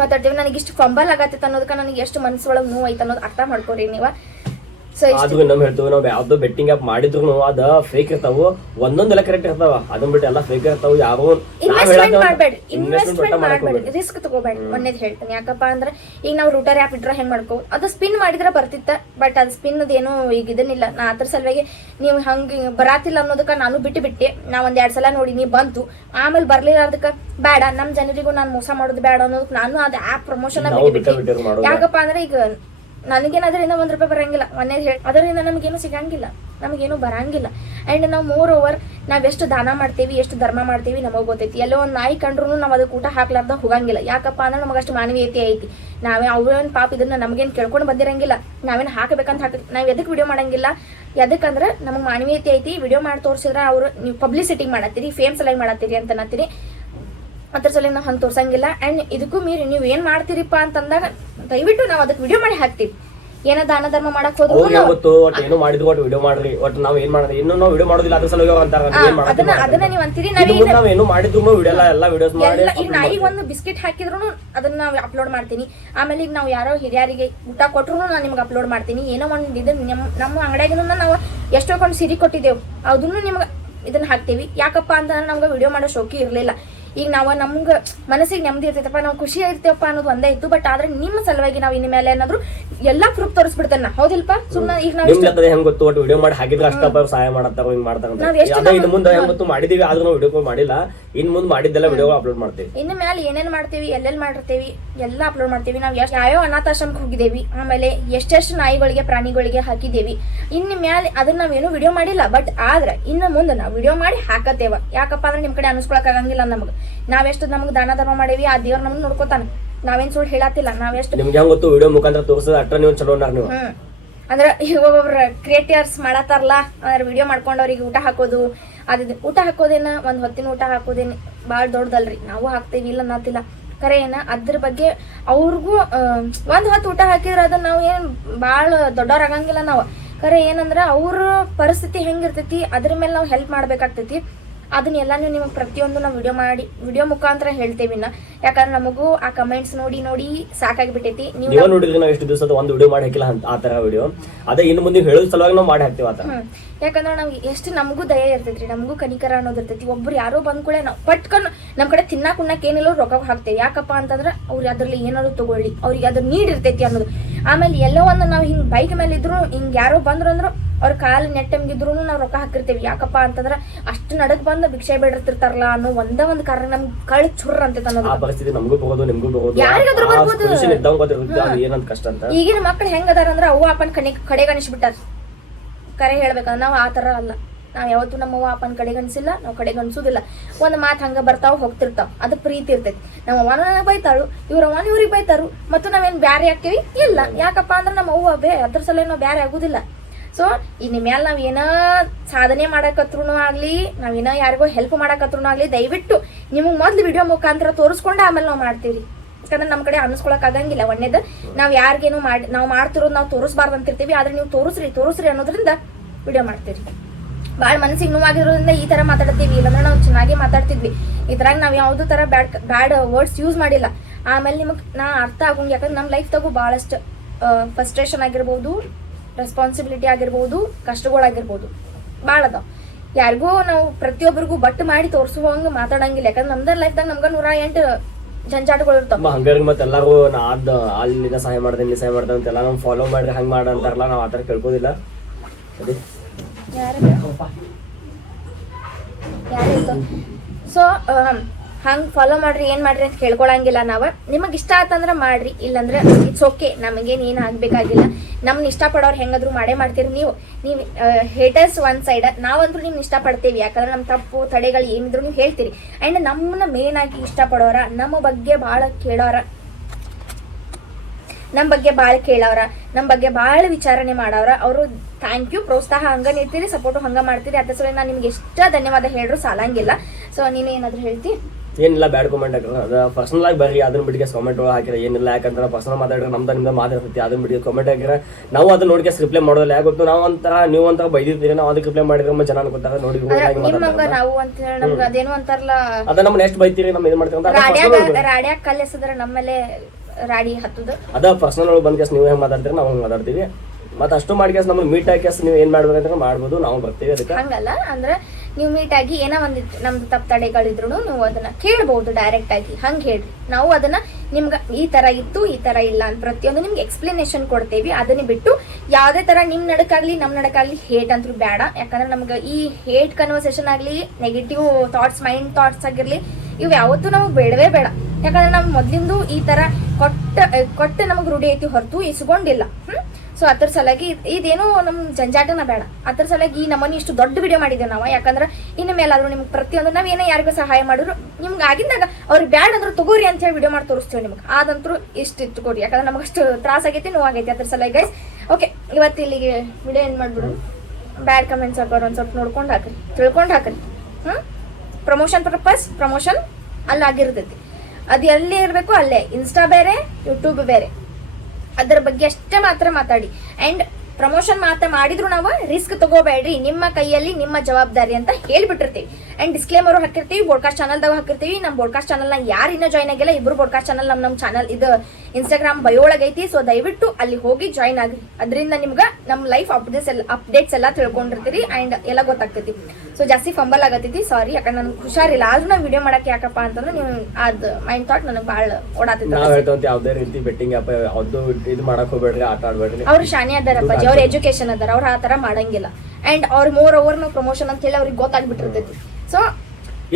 ಮಾತಾಡ್ತೀವಿ. ನನಗೆ ಇಷ್ಟು ಫಂಬಲ್ ಆಗತ್ತೆ ಅನ್ನೋದಕ್ಕೆ ನನಗೆ ಎಷ್ಟು ಮನಸ್ಸೊಳಗೆ ನೋವು ಐತೆ ಅನ್ನೋದು ಅರ್ಥ ಮಾಡ್ಕೊರಿ ನೀವು. ಆದ್ರೂ ನಮ್ ಹೇಳ್ತೀವಿ ನಾವ್ ಯಾವ್ದೋ ಬೆಟ್ಟಿಂಗ್ ಆಪ್ ಮಾಡಿದ್ರು ಅದ ಫೇಕ್ ಇರ್ತಾವ ಒಂದೊಂದೆಲ್ಲ ಕರೆಕ್ಟ್ ಇರ್ತಾವ. ಅದನ್ ಬಿಟ್ಟು ಎಲ್ಲ ಫೇಕ್ ಇರ್ತಾವ ಯಾವ ಇನ್ವೆಸ್ಟ್ಮೆಂಟ್ ಮಾಡಬೇಡಿ. ಇನ್ವೆಸ್ಟ್ಮೆಂಟ್ ಮಾಡಬೇಡಿ. ರಿಸ್ಕ್ ತಗೋಬೇಡಿ. ಒಂದೇದ್ ಹೇಳ್ತೀನಿ. ಯಾಕಪ್ಪ ಅಂದ್ರೆ ಈಗ ನಾವು ರೂಟರ್ ಆ್ಯಪ್ ಇಟ್ರೆ ಹೆಂಗ್ ಮಾಡ್ಕೋ ಅದು ಸ್ಪಿನ್ ಮಾಡಿದ್ರೆ ಬರ್ತಿತ್ತ ಬಟ್ ಅದ್ ಸ್ಪಿನ್ ಏನು ಈಗ ಇದನ್ನಿಲ್ಲ. ನಾ ಅದ್ರ ಸಲುವಾಗಿ ನೀವು ಹಂಗ ಬರಾತಿಲ್ಲ ಅನ್ನೋದಕ್ಕೆ ನಾನು ಬಿಟ್ಟು ಬಿಟ್ಟೆ. ನಾ ಒಂದ್ ಎರಡ್ ಸಲ ನೋಡಿ ನೀವ್ ಬಂತು. ಆಮೇಲೆ ಬರ್ಲಿಲ್ಲ ಅದಕ್ಕೆ ಬೇಡ. ನಮ್ ಜನರಿಗೂ ನಾನು ಮೋಸ ಮಾಡೋದು ಬೇಡ ಅನ್ನೋದಕ್ಕೆ ನಾನು ಅದ ಆಪ್ ಪ್ರಮೋಷನ್ ಬಿಟ್ಟು ಯಾಕಪ್ಪ ಅಂದ್ರೆ ಈಗ ನನಗೇನು ಅದರಿಂದ ಒಂದು ರೂಪಾಯಿ ಬರಂಗಿಲ್ಲ. ಒಂದೇದ್ ಹೇಳಿ, ಅದರಿಂದ ನಮಗೇನು ಸಿಗಂಗಿಲ್ಲ. ನಮಗೇನು ಬರಂಗಿಲ್ಲ. ಆ್ಯಂಡ್ ನಾವು ಮೋರ್ ಓವರ್ ನಾವು ಎಷ್ಟು ದಾನ ಮಾಡ್ತೀವಿ, ಎಷ್ಟು ಧರ್ಮ ಮಾಡ್ತೀವಿ ನಮಗೆ ಗೊತ್ತೈತಿ. ಎಲ್ಲೋ ಒಂದು ನಾಯಿ ಕಂಡ್ರೂ ನಾವು ಅದಕ್ಕೆ ಊಟ ಹಾಕ್ಲಾರ್ದ ಹೋಗಂಗಿಲ್ಲ. ಯಾಕಪ್ಪ ಅಂದ್ರೆ ನಮಗೆ ಅಷ್ಟು ಮಾನವೀಯತೆ ಐತಿ. ನಾವೇ ಅವ್ರೇನು ಪಾಪ ಇದನ್ನ ನಮಗೇನು ಕೇಳ್ಕೊಂಡು ಬಂದಿರಂಗಿಲ್ಲ. ನಾವೇನು ಹಾಕಬೇಕಂತ ಹಾಕಿ, ನಾವು ಎದಕ್ಕೆ ವಿಡಿಯೋ ಮಾಡಂಗಿಲ್ಲ. ಎದಕ್ಕಂದ್ರೆ ನಮಗೆ ಮಾನವೀಯತೆ ಐತಿ. ವಿಡಿಯೋ ಮಾಡಿ ತೋರಿಸಿದ್ರೆ ಅವರು ನೀವು ಪಬ್ಲಿಸಿಟಿ ಮಾಡತ್ತೀರಿ ಫೇಮ್ ಸಲಹೆ ಮಾಡತ್ತೀರಿ ಅಂತ ಅನ್ನತ್ತೀರಿ. ಅದ್ರ ಸಲ ನಾವು ಹಂಗೆ ತೋರ್ಸಂಗಿಲ್ಲ. ಆ್ಯಂಡ್ ಇದಕ್ಕೂ ಮೀರಿ ನೀವು ಏನು ಮಾಡ್ತೀರಿಪ್ಪ ಅಂತಂದಾಗ ದಯವಿಟ್ಟು ನಾವು ಅದಕ್ಕೆ ವಿಡಿಯೋ ಮಾಡಿ ಹಾಕ್ತೀವಿ. ಏನ ದಾನ ಧರ್ಮ ಮಾಡಕ್ ಹೋದ್ರು ಅವ್ರಿಗೆ ಗೊತ್ತು ಒಟ್ಟು ಏನೋ ಮಾಡಿದ್ರು ಒಟ್ಟು ವಿಡಿಯೋ ಮಾಡ್ರಿ ಒಟ್ಟು ನಾವ್ ಏನ್ ಮಾಡೋದು ಇನ್ನೂ ನಾವು ವಿಡಿಯೋ ಮಾಡೋದಿಲ್ಲ ಅದ್ರ ಸಲುವಾಗಿ ಅಂತಾರ ಏನ್ ಅದನ್ನ ಅದನ್ನ. ನೀವು ಅಂತೀರಿ ನಾವ್ ಏನು ಮಾಡಿದ್ರು ವಿಡಿಯೋ ಎಲ್ಲ ಎಲ್ಲ ವಿಡಿಯೋಸ್ ಮಾಡಿ ಎಲ್ಲ ಈಗ ನಾಯಿಗೆ ಒಂದು ಬಿಸ್ಕೆಟ್ ಹಾಕಿದ್ರು ಅದನ್ನ ನಾವು ಅಪ್ಲೋಡ್ ಮಾಡ್ತೀನಿ. ಆಮೇಲೆ ಈಗ ನಾವು ಯಾರೋ ಹಿರಿಯರಿಗೆ ಊಟ ಕೊಟ್ರು ನಾನು ನಿಮ್ಗೆ ಅಪ್ಲೋಡ್ ಮಾಡ್ತೀನಿ. ಏನೋ ಒಂದು ಇದು ನಮ್ಮ ನಮ್ಮ ಅಂಗಡಿಯಾಗಿನ ನಾವು ಎಷ್ಟೋ ಕೊಂಡು ಸಿರಿ ಕೊಟ್ಟಿದ್ದೇವೆ. ಅದನ್ನು ನಿಮ್ಗೆ ಇದನ್ನ ಹಾಕ್ತೀವಿ. ಯಾಕಪ್ಪ ಅಂತಂದ್ರೆ ನಮ್ಗೆ ವಿಡಿಯೋ ಮಾಡೋ ಶೋಕಿ ಇರಲಿಲ್ಲ. ಈಗ ನಾವು ನಮ್ಗೆ ಮನಸ್ಸಿಗೆ ನೆಮ್ಮದಿ ಇರ್ತೈತಪ್ಪ ನಾವು ಖುಷಿ ಇರ್ತೇವಪ್ಪ ಅನ್ನೋದು ಒಂದೇ ಇತ್ತು ಬಟ್ ಆದ್ರೆ ನಿಮ್ಮ ಸಲುವಾಗಿ ನಾವು ಇನ್ಮೇಲೆ ಮೇಲೆ ಏನಾದ್ರು ಎಲ್ಲಾ ಪ್ರೂಫ್ ತೋರಿಸ್ಬಿಡ್ತಾನ ನಾ. ಹೌದಿಲ್ಪ? ಸುಮ್ಮನೆ ಈಗ ನಾವು ಹೆಂಗ್ ಗೊತ್ತು? ಒಟ್ಟು ವಿಡಿಯೋ ಮಾಡಿ ಹಾಕಿದ್ರೆ ಅಷ್ಟಪ್ಪ ಸಹಾಯ ಮಾಡತ್ತಾರ ಹಿಂಗ್ ಮಾಡ್ತಾರ ಇನ್ನು ನಮ್ಮ- ಮುಂದೆ ಹೆಂಗ್ ಗೊತ್ತು? ಮಾಡಿದೀವಿ ಆದ್ರೂ ನಾವು ವಿಡಿಯೋ ಮಾಡಿಲ್ಲ. ಇನ್ ಮುಂದೆ ಮಾಡಿದ್ದೆಲ್ಲ ವಿಡಿಯೋ ಅಪ್ಲೋಡ್ ಮಾಡ್ತೀವಿ. ಇನ್ ಮೇಲೆ ಏನೇನ್ ಮಾಡ್ತೀವಿ ಎಲ್ಲೆಲ್ ಮಾಡಿರ್ತೀವಿ ಎಲ್ಲಾ ಅಪ್ಲೋಡ್ ಮಾಡ್ತೀವಿ. ನಾವು ಎಷ್ಟು ಯಾವ್ಯಾವ ಅನಾಥಾಶ್ರಮಕ್ಕೆ ಹೋಗಿದ್ದೇವಿ ಆಮೇಲೆ ಎಷ್ಟೆಷ್ಟು ನಾಯಿಗಳಿಗೆ ಪ್ರಾಣಿಗಳಿಗೆ ಹಾಕಿದ್ದೇವಿ. ಇನ್ನ ಮೇಲೆ ಅದನ್ನ ನಾವೇನು ವಿಡಿಯೋ ಮಾಡಿಲ್ಲ ಬಟ್ ಆದ್ರೆ ಇನ್ನು ಮುಂದೆ ನಾವು ವಿಡಿಯೋ ಮಾಡಿ ಹಾಕತ್ತೇವ. ಯಾಕಪ್ಪ ಅಂದ್ರೆ ನಿಮ್ ಕಡೆ ಅನಿಸ್ಕೊಳಕ್ ಆಗಂಗಿಲ್ಲ ನಮ್ಗೆ. ನಾವೆಷ್ಟು ನಮ್ಗೆ ದಾನ ಧರ್ಮ ಮಾಡೇವಿ ಆ ದೇವ್ರ ನಮ್ಗೆ ನೋಡ್ಕೋತಾನೆ. ನಾವೇನ್ ಸುಳ್ಳು ಹೇಳತ್ತಿಲ್ಲ ನಾವೆಷ್ಟು ನಿಮ್ಗೆ ಹೆಂಗ್ ಗೊತ್ತು? ವಿಡಿಯೋ ಮುಖಾಂತರ ತೋರಿಸೋದು ಅಟ್ರ ನೀವು ಚಲೋ ಅನ್ನಾರ ನೀವು. ಹ್ಮ್. ಅಂದ್ರೆ ಈಗ ಒಬ್ಬೊಬ್ರ ಕ್ರಿಯೇಟರ್ಸ್ ಮಾಡತ್ತಾರಲ್ಲ ಅಂದ್ರೆ ವಿಡಿಯೋ ಮಾಡ್ಕೊಂಡವ್ರಿಗೆ ಊಟ ಹಾಕೋದು ಅದ್ ಊಟ ಹಾಕೋದೇನ? ಒಂದ್ ಹೊತ್ತಿನ ಊಟ ಹಾಕೋದೇನ? ಭಾಳ ದೊಡ್ಡದಲ್ರಿ. ನಾವು ಹಾಕ್ತೇವಿ ಇಲ್ಲ ಅನ್ನತ್ತಿಲ್ಲ. ಕರೆ ಏನ? ಅದ್ರ ಬಗ್ಗೆ ಅವ್ರಿಗೂ ಒಂದ್ ಹೊತ್ತು ಊಟ ಹಾಕಿದ್ರೆ ಅದನ್ನ ನಾವು ಏನ್ ಭಾಳ ದೊಡ್ಡವ್ರ ಆಗಂಗಿಲ್ಲ ನಾವು. ಕರೆ ಏನಂದ್ರ ಅವ್ರ ಪರಿಸ್ಥಿತಿ ಹೆಂಗಿರ್ತೈತಿ ಅದ್ರ ಮೇಲೆ ನಾವು ಹೆಲ್ಪ್ ಮಾಡ್ಬೇಕಾಗ್ತೈತಿ. ಅದನ್ನೆಲ್ಲಾನು ನಿಮಗೆ ಪ್ರತಿಯೊಂದು ನಾವು ವಿಡಿಯೋ ಮಾಡಿ ವಿಡಿಯೋ ಮುಖಾಂತರ ಹೇಳ್ತೇವಿ ಇನ್ನ. ಯಾಕಂದ್ರೆ ನಮಗೂ ಆ ಕಮೆಂಟ್ಸ್ ನೋಡಿ ನೋಡಿ ಸಾಕಾಗಿಬಿಟ್ಟೈತಿ. ನೀವು ನೀವ ನೋಡಿದ್ರೆ ನಾವು ಎಷ್ಟು ದಿವಸದ ಒಂದು ವಿಡಿಯೋ ಮಾಡಿ ಹಾಕಿಲ್ಲ ಅಂತ ಆ ತರ ವಿಡಿಯೋ ಅದೇ ಇನ್ನು ಮುಂದೆ ಹೇಳೋ ಸಲುವಾಗಿ ನಾವು ಮಾಡಿ ಹಾಕ್ತೀವಿ ಆ ತರ. ಯಾಕಂದ್ರೆ ನಾವು ಎಷ್ಟು ನಮಗೂ ದಯ ಇರ್ತೈತ್ರಿ ನಮಗೂ ಕನಿಕರ ಅನ್ನೋದು ಇರ್ತೈತಿ ಒಬ್ರು ಯಾರೋ ಬಂದ್ ಕೂಡ ನಾವು ಪಟ್ಕೊಂಡು ನಮ್ ಕಡೆ ತಿನ್ನಾಕ ಉಣ್ಣಾಕ ಏನಿಲ್ಲ ರೊಕ್ಕ ಹಾಕ್ತೇವೆ. ಯಾಕಪ್ಪ ಅಂತಂದ್ರೆ ಅವ್ರಿಗೆ ಅದ್ರಲ್ಲಿ ಏನಾದ್ರು ತಗೊಳ್ಳಿ. ಅವ್ರಿಗೆ ಅದ್ರ ನೀಡ್ ಇರ್ತೈತಿ ಅನ್ನೋದು. ಆಮೇಲೆ ಎಲ್ಲೋ ಒಂದು ನಾವು ಹಿಂಗ್ ಬೈಕ್ ಮೇಲೆ ಇದ್ರು ಹಿಂಗ್ ಯಾರೋ ಬಂದ್ರು ಅಂದ್ರೆ ಅವ್ರ ಕಾಲು ನೆಟ್ಟಂಗಿದ್ರು ನಾವು ರೊಕ್ಕ ಹಾಕಿರ್ತೇವಿ. ಯಾಕಪ್ಪ ಅಂತಂದ್ರೆ ಅಷ್ಟು ನಡಕ್ ಬಂದು ಭಿಕ್ಷೆ ಬೇಡಿರ್ತಿರ್ತಾರಲ್ಲ ಅನ್ನೋ ಒಂದ ಒಂದ್ ಕಾರಣ ನಮ್ ಕಳ್ ಚುರ್ ಅಂತ ಆ ಪರಿಸ್ಥಿತಿ ನಮಗೂ ಬರೋದು ನಿಮ್ಗೂ ಬರೋದು. ಯಾರಿಗಾದ್ರೂ ಆ ಬರ್ಬೋದು. position ಇದ್ದವ್ನ್ ಗೊತ್ತಿರುತ್ತೆ ಅದು ಏನಂತ ಕಷ್ಟ ಅಂತ. ಈಗಿನ ಮಕ್ಳು ಹೆಂಗದಾರ ಅದಾರ ಅವ್ವ ಅಪ್ಪನ ಕಡೆ ಕಡೆಗೆ ಬಿಟ್ಟಾರ ಕರೆ ಹೇಳ್ಬೇಕಂದ್ರೆ ನಾವು ಆತರ ಥರ ಅಲ್ಲ. ನಾವು ಯಾವತ್ತೂ ನಮ್ಮ ಅವ್ವ ಅಪ್ಪನ ಕಡೆ ಗಣಿಸಿಲ್ಲ ನಾವು ಕಡೆಗಣಿಸುದಿಲ್ಲಾ. ಒಂದ್ ಒಂದು ಮಾತು ಹಂಗೆ ಬರ್ತಾವ ಹೋಗ್ತಿರ್ತಾವ. ಅದು ಪ್ರೀತಿ ಇರ್ತೈತಿ. ನಮ್ಮ ಅವ್ವನ ನನಗೆ ಬೈತಾಳು ಇವ್ರ ಅವನ ಇವ್ರಿಗೆ ಬೈತಾರು ಮತ್ತು ನಾವೇನ್ ಬ್ಯಾರೆ ಹಾಕ್ತೀವಿ ಇಲ್ಲ. ಯಾಕಪ್ಪ ಅಂದ್ರೆ ನಮ್ಮ ಅವ್ವ ಬೇ ಅದ್ರ ಸಲ ಏನೋ ಬ್ಯಾರೆ ಆಗುದಿಲ್ಲ. ಸೊ, ಈ ನಿಮ್ಮ ಮೇಲೆ ನಾವ್ ಏನ ಸಾಧನೆ ಮಾಡಕತ್ರು ಆಗ್ಲಿ ನಾವೇನ ಯಾರಿಗೋ ಹೆಲ್ಪ್ ಮಾಡಕತ್ರು ಆಗ್ಲಿ, ದಯವಿಟ್ಟು ನಿಮಗೆ ಮೊದ್ಲು ವಿಡಿಯೋ ಮುಖಾಂತರ ತೋರಿಸ್ಕೊಂಡು ಆಮೇಲೆ ನಾವು ಮಾಡ್ತೀವಿ ಯಾಕಂದ್ರೆ ನಮ್ಮ ಕಡೆ ಅನ್ನಿಸ್ಕೊಳಕ್ ಆಗಂಗಿಲ್ಲ. ಒಣ್ಣೆದು ನಾವ್ ಯಾರಿಗೇನು ಮಾಡಿ, ನಾವು ಮಾಡ್ತಿರೋದು ನಾವು ತೋರಿಸ್ಬಾರ್ದು ಅಂತಿರ್ತೀವಿ ಆದ್ರೆ ನೀವು ತೋರಿಸ್ರಿ ತೋರಿಸ್ರಿ ಅನ್ನೋದ್ರಿಂದ ವಿಡಿಯೋ ಮಾಡ್ತೀರಿ ಭಾಳ ಮನಸ್ಸಿಗೆ ನೋವಾಗಿರೋದ್ರಿಂದ ಈ ತರ ಮಾತಾಡ್ತೀವಿ. ಇಲ್ಲಾಂದ್ರೆ ನಾವು ಚೆನ್ನಾಗಿ ಮಾತಾಡ್ತಿದ್ವಿ. ಇದ್ರಾಗ ನಾವು ಯಾವ್ದು ತರ ಬ್ಯಾಡ್ ಬ್ಯಾಡ್ ವರ್ಡ್ಸ್ ಯೂಸ್ ಮಾಡಿಲ್ಲ. ಆಮೇಲೆ ನಿಮಗೆ ನಾ ಅರ್ಥ ಆಗೋಂಗೆ, ಯಾಕಂದ್ರೆ ನಮ್ಮ ಲೈಫ್ ತಗೋ ಭಾಳಷ್ಟು ಫಸ್ಟ್ರೇಷನ್ ಆಗಿರ್ಬೋದು ರೆಸ್ಪಾನ್ಸಿಬಿಲಿಟಿ ಆಗಿರ್ಬೋದು ಕಷ್ಟಗಳಾಗಿರ್ಬೋದು. ಭಾಳ ಅದಾವ ಯಾರಿಗೂ ನಾವು ಪ್ರತಿಯೊಬ್ಬರಿಗೂ ಬಟ್ ಮಾಡಿ ತೋರಿಸುವಂಗೆ ಮಾತಾಡಂಗಿಲ್ಲ. ಯಾಕಂದ್ರೆ ನಮ್ದ ಲೈಫ್ದಾಗ ನಮ್ಗೆ ನೂರ ಎಂಟು ಜಂಜಾಟಗಳು ಇರ್ತಾವ. ನಮ್ಮ ಮತ್ತೆ ಎಲ್ಲರೂ ನಾ ಅದ ಅಲ್ಲಿಂದ ಸಹಾಯ ಮಾಡ್ದೆ ಇಲ್ಲಿ ಸಹಾಯ ಮಾಡ್ದೆ ಅಂತೆಲ್ಲ ನಾವು ಫಾಲೋ ಮಾಡಿದ್ರೆ ಹಂಗೆ ಮಾಡ ಅಂತಾರಲ್ಲ ನಾವು ಆ ಥರ ಕೇಳ್ಕೋದಿಲ್ಲ ಯಾರು ಸೊ ಹಂಗೆ ಫಾಲೋ ಮಾಡ್ರಿ, ಏನು ಮಾಡ್ರಿ ಅಂತ ಕೇಳ್ಕೊಳಂಗಿಲ್ಲ ನಾವು. ನಿಮಗೆ ಇಷ್ಟ ಆತಂದ್ರೆ ಮಾಡ್ರಿ, ಇಲ್ಲಂದ್ರೆ ಇಟ್ಸ್ ಓಕೆ ನಮಗೇನು ಏನು ಆಗಬೇಕಾಗಿಲ್ಲ. ನಮ್ನ ಇಷ್ಟಪಡೋರು ಹೆಂಗಾದ್ರು ಮಾಡೇ ಮಾಡ್ತೀರಿ ನೀವು. ನೀವು ಹೇಟರ್ಸ್ ಒನ್ ಸೈಡ್ ನಾವಂತೂ ನಿಮ್ನ ಇಷ್ಟಪಡ್ತೀವಿ. ಯಾಕಂದ್ರೆ ನಮ್ಮ ತಪ್ಪು ತಡೆಗಳು ಏನಿದ್ರು ನೀವು ಹೇಳ್ತೀರಿ. ಆ್ಯಂಡ್ ನಮ್ಮನ್ನ ಮೇನ್ ಆಗಿ ಇಷ್ಟಪಡೋರ, ನಮ್ಮ ಬಗ್ಗೆ ಭಾಳ ಕೇಳೋರ ನಮ್ಮ ಬಗ್ಗೆ ಭಾಳ ಕೇಳೋರ ನಮ್ಮ ಬಗ್ಗೆ ಭಾಳ ವಿಚಾರಣೆ ಮಾಡೋರ, ಅವರು ಥ್ಯಾಂಕ್ ಯು ಪ್ರೋತ್ಸಾಹ ಹಂಗ ನೀಡ್ತೀರಿ ಸಪೋರ್ಟು ಹಂಗೆ ಮಾಡ್ತೀರಿ. ಅದ್ರ ಸಲ ನಾನು ನಿಮ್ಗೆ ಎಷ್ಟ ಧನ್ಯವಾದ ಹೇಳ್ರು ಸಾಲಂಗಿಲ್ಲ. ಸೊ ನೀನು ಏನಾದರೂ ಹೇಳ್ತಿ? ಏನಿಲ್ಲ ಬ್ಯಾಡ್ ಕಾಮೆಂಟ್ ಹಾಕಿದ್ರೆ ಅದು ಪರ್ಸನಲ್ ಆಗಿ ಬರ್ರಿ ಅದನ್ನ ಬಿಡಿಗೆ ಕಾಮೆಂಟ್ ಒಳಗೆ ಹಾಕಿದ್ರೆ ಏನಿಲ್ಲ ಯಾಕಂದ್ರೆ ಪರ್ಸನಲ್ ಮಾತಾಡಿದ್ರೆ ನಮ್ದು ನಿಮ್ದು ಮಾತಾಡ್ತೀವಿ ಅದನ್ನ ಬಿಡಿಗೆ ಕಾಮೆಂಟ್ ಹಾಕಿರ. ನಾವು ಅದನ್ನ ನೋಡಿಕೆ ರಿಪ್ಲೈ ಮಾಡೋದಿಲ್ಲ. ಯಾಕೆ ಗೊತ್ತು? ನಾವು ಒಂಥರ ನೀವು ಒಂಥರ ಬೈದಿರ್ತೀರಿ ನಾವು ಅದಕ್ಕೆ ರಿಪ್ಲೈ ಮಾಡಿದ್ರೆ ನಮ್ಮ ಜನ ಗೊತ್ತಾಗ ನೋಡಿ. ನಾವು ಅಂತ ಹೇಳಿ ನಮ್ಗೆ ಅದೇನು ಅಂತಾರಲ್ಲ ಅದ ನಮ್ಮ ನೆಕ್ಸ್ಟ್ ಬೈತೀರಿ ನಮ್ಮ ಇದು ಮಾಡ್ತೀವಿ ಅಂತ ರಾಡ್ಯಾಗ ರಾಡ್ಯಾಗ ನಮ್ಮಲ್ಲೇ ರಾಡಿ ಹತ್ತದ. ಅದ ಪರ್ಸನಲ್ ಒಳಗೆ ಬಂದ್ಕೇಸ್ ನೀವು ಹೆಂಗ್ ಮಾತಾಡ್ತೀರಿ ನಾವು ಹಂಗೆ ಮಾತಾಡ್ತೀವಿ. ಮತ್ತೆ ಅಷ್ಟು ಮಾಡಿ ಕೇಸ್ ನಮ್ಮನ್ನ ಮೀಟ್ ಹಾಕಿ ನೀವು ಏನ್ ಮಾಡ್ಬೇಕಂದ್ರೆ ಮಾಡ್ಬೋದು ನಾವು ಬರ್ತೀವಿ ಅದಕ್ಕೆ. ಹಂಗಲ್ಲ ಅಂದ್ರೆ ನೀವು ಆಗಿ ಏನೋ ಒಂದು ನಮ್ದು ತಪ್ಪು ತಡೆಗಳಿದ್ರು ನೀವು ಅದನ್ನ ಕೇಳ್ಬಹುದು ಡೈರೆಕ್ಟ್ ಆಗಿ. ಹಂಗೆ ಹೇಳ್ರಿ. ನಾವು ಅದನ್ನ ನಿಮ್ಗೆ ಈ ತರ ಇತ್ತು, ಈ ತರ ಇಲ್ಲ ಅಂತ ಪ್ರತಿಯೊಂದು ನಿಮ್ಗೆ ಎಕ್ಸ್ಪ್ಲನೇಷನ್ ಕೊಡ್ತೇವಿ. ಅದನ್ನ ಬಿಟ್ಟು ಯಾವುದೇ ತರ ನಿಮ್ ನಡಕಾಗ್ಲಿ, ನಮ್ ನಡಕಾಗ್ಲಿ ಹೇಟ್ ಅಂತೂ ಬೇಡ. ಯಾಕಂದ್ರೆ ನಮ್ಗೆ ಈ ಹೇಟ್ ಕನ್ವರ್ಸೇಷನ್ ಆಗ್ಲಿ ನೆಗೆಟಿವ್ ಥಾಟ್ಸ್ ಮೈಂಡ್ ಥಾಟ್ಸ್ ಆಗಿರ್ಲಿ, ಇವು ಯಾವತ್ತೂ ನಮಗೆ ಬೇಡವೇ ಬೇಡ. ಯಾಕಂದ್ರೆ ನಾವು ಮೊದ್ಲಿಂದು ಈ ತರ ಕೊಟ್ಟ ಕೊಟ್ಟ ನಮಗೆ ರೂಢಿ ಐತಿ ಹೊರತು ಇಸ್ಕೊಂಡಿಲ್ಲ ಹ್ಮ್? ಸೊ ಅದ್ರ ಸಲಾಗಿ ಇದೇನೋ ಇದೇನು ನಮ್ ಜಂಜಾಟನ ಬೇಡ. ಅದ್ರ ಸಲಾಗಿ ಈ ನಮ್ಮನ್ನ ಇಷ್ಟು ದೊಡ್ಡ ವಿಡಿಯೋ ಮಾಡಿದ್ದೇವೆ ನಾವು. ಯಾಕಂದ್ರೆ ಇನ್ನು ಮೇಲಾದ್ರೂ ನಿಮ್ಗೆ ಪ್ರತಿಯೊಂದು ನಾವು ಏನೇ ಯಾರಿಗೂ ಸಹಾಯ ಮಾಡಿದ್ರು, ನಿಮ್ಗೆ ಆಗಿದ್ದಾಗ ಅವ್ರಿಗೆ ಬ್ಯಾಡ್ ಅಂದ್ರೆ ತಗೋರಿ ಅಂತ ಹೇಳಿ ವಿಡಿಯೋ ಮಾಡಿ ತೋರಿಸ್ತೀವಿ ನಿಮ್ಗೆ. ಅದಂತರೂ ಇಷ್ಟು ಇಟ್ಕೊಡಿ ಯಾಕಂದ್ರೆ ನಮ್ಗೆ ಅಷ್ಟು ತ್ರಾಸ ಆಗೈತಿ, ನೋವಾಗೈತಿ ಅದ್ರ ಸಲಾಗಿ ಗೈಸ್ ಓಕೆ ಇವತ್ತು ಇಲ್ಲಿಗೆ ವಿಡಿಯೋ ಏನು ಮಾಡ್ಬಿಡು? ಬ್ಯಾಡ್ ಕಮೆಂಟ್ಸ್ ಹಾಕೋರು ಒಂದು ಸ್ವಲ್ಪ ನೋಡ್ಕೊಂಡು ಹಾಕ್ರಿ. ತಿಳ್ಕೊಂಡು ಹಾಕ್ರಿ. ಹ್ಮ್? ಪ್ರಮೋಷನ್ ಪರ್ಪಸ್ ಪ್ರಮೋಷನ್ ಅಲ್ಲಾಗಿರ್ತೈತಿ ಅದು ಎಲ್ಲಿ ಇರಬೇಕು ಅಲ್ಲೇ. ಇನ್ಸ್ಟಾ ಬೇರೆ ಯೂಟ್ಯೂಬ್ ಬೇರೆ. ಅದರ ಬಗ್ಗೆ ಅಷ್ಟೇ ಮಾತ್ರ ಮಾತಾಡಿ. ಅಂಡ್ ಪ್ರಮೋಷನ್ ಮಾತ್ರ ಮಾಡಿದ್ರು ನಾವು ರಿಸ್ಕ್ ತಗೋಬೇಡ್ರಿ ನಿಮ್ಮ ಕೈಯಲ್ಲಿ ನಿಮ್ಮ ಜವಾಬ್ದಾರಿ ಅಂತ ಹೇಳ್ಬಿಟ್ಟಿರ್ತೀವಿ. ಅಂಡ್ ಡಿಸ್ಕ್ಲೇಮರು ಹಾಕಿರ್ತೀವಿ ಬೋಡ್ಕಾಸ್ಟ್ ಚಾನಲ್ದಾಗ ಹಾಕಿರ್ತೀವಿ ನಮ್ಮ ಬೋಡ್ಕಾಸ್ಟ್ ಚಾನಲ್ನ ಯಾರು ಇನ್ನೂ ಜಾಯ್ನ್ ಆಗಿಲ್ಲ ಇಬ್ರು ಬೋಡ್ಕಾಸ್ಟ್ ಚಾನಲ್ ನಮ್ಮ ನಮ್ಮ ಚಾನಲ್ ಇದು ಇನ್ಸ್ಟಾಗ್ರಾಮ್ ಬಯೋಳಗ್ ಐತಿ. ಸೊ ದಯವಿಟ್ಟು ಅಲ್ಲಿ ಹೋಗಿ ಜಾಯ್ನ್ ಆಗ್ರಿ. ಅದರಿಂದ ನಿಮ್ಗೆ ನಮ್ಮ ಲೈಫ್ ಅಪ್ಡೇಟ್ಸ್ ಎಲ್ಲ ಅಪ್ಡೇಟ್ಸ್ ಎಲ್ಲ ತಿಳ್ಕೊಂಡಿರ್ತೀರಿ ಆ್ಯಂಡ್ ಎಲ್ಲ ಗೊತ್ತಾಗ್ತೈತಿ. ಸೊ ಜಾಸ್ತಿ ಫಂಬಲ್ ಆಗತ್ತೈತಿ. ಸಾರಿ ಯಾಕಂದ್ರೆ ನನಗೆ ಹುಷಾರಿಲ್ಲ. ಆದ್ರೂ ನಾವು ವಿಡಿಯೋ ಮಾಡಕ್ಕೆ ಯಾಕಪ್ಪ ಅಂತಂದ್ರೆ ನೀವು ಅದು ಮೈಂಡ್ ಥಾಟ್ ನನಗೆ ಭಾಳ ಓಡಾತಿತ್ತು ನಾವು ಹೇಳ್ತಂತ ಯಾವ್ದೇ ರೀತಿ ಬೆಟ್ಟಿಂಗ್ ಆಪ್ ಅದು ಇದು ಮಾಡಕ್ ಹೋಗ್ಬೇಡ್ರಿ ಆಟ ಆಡ್ಬೇಡ್ರಿ. ಅವ್ರು ಶಾನೆ ಅದಾರಪ್ಪಾಜಿ ಅವ್ರ ಎಜುಕೇಶನ್ ಅದಾರ ಅವ್ರ ಆತರ ತರ ಮಾಡಂಗಿಲ್ಲ. ಅಂಡ್ ಅವ್ರ ಮೋರ್ ಓವರ್ ನಾವು ಪ್ರಮೋಷನ್ ಅಂತ ಹೇಳಿ ಅವ್ರಿಗೆ ಗೊತ್ತಾಗ್ಬಿಟ್ಟಿರ್ತೈತಿ. ಸೊ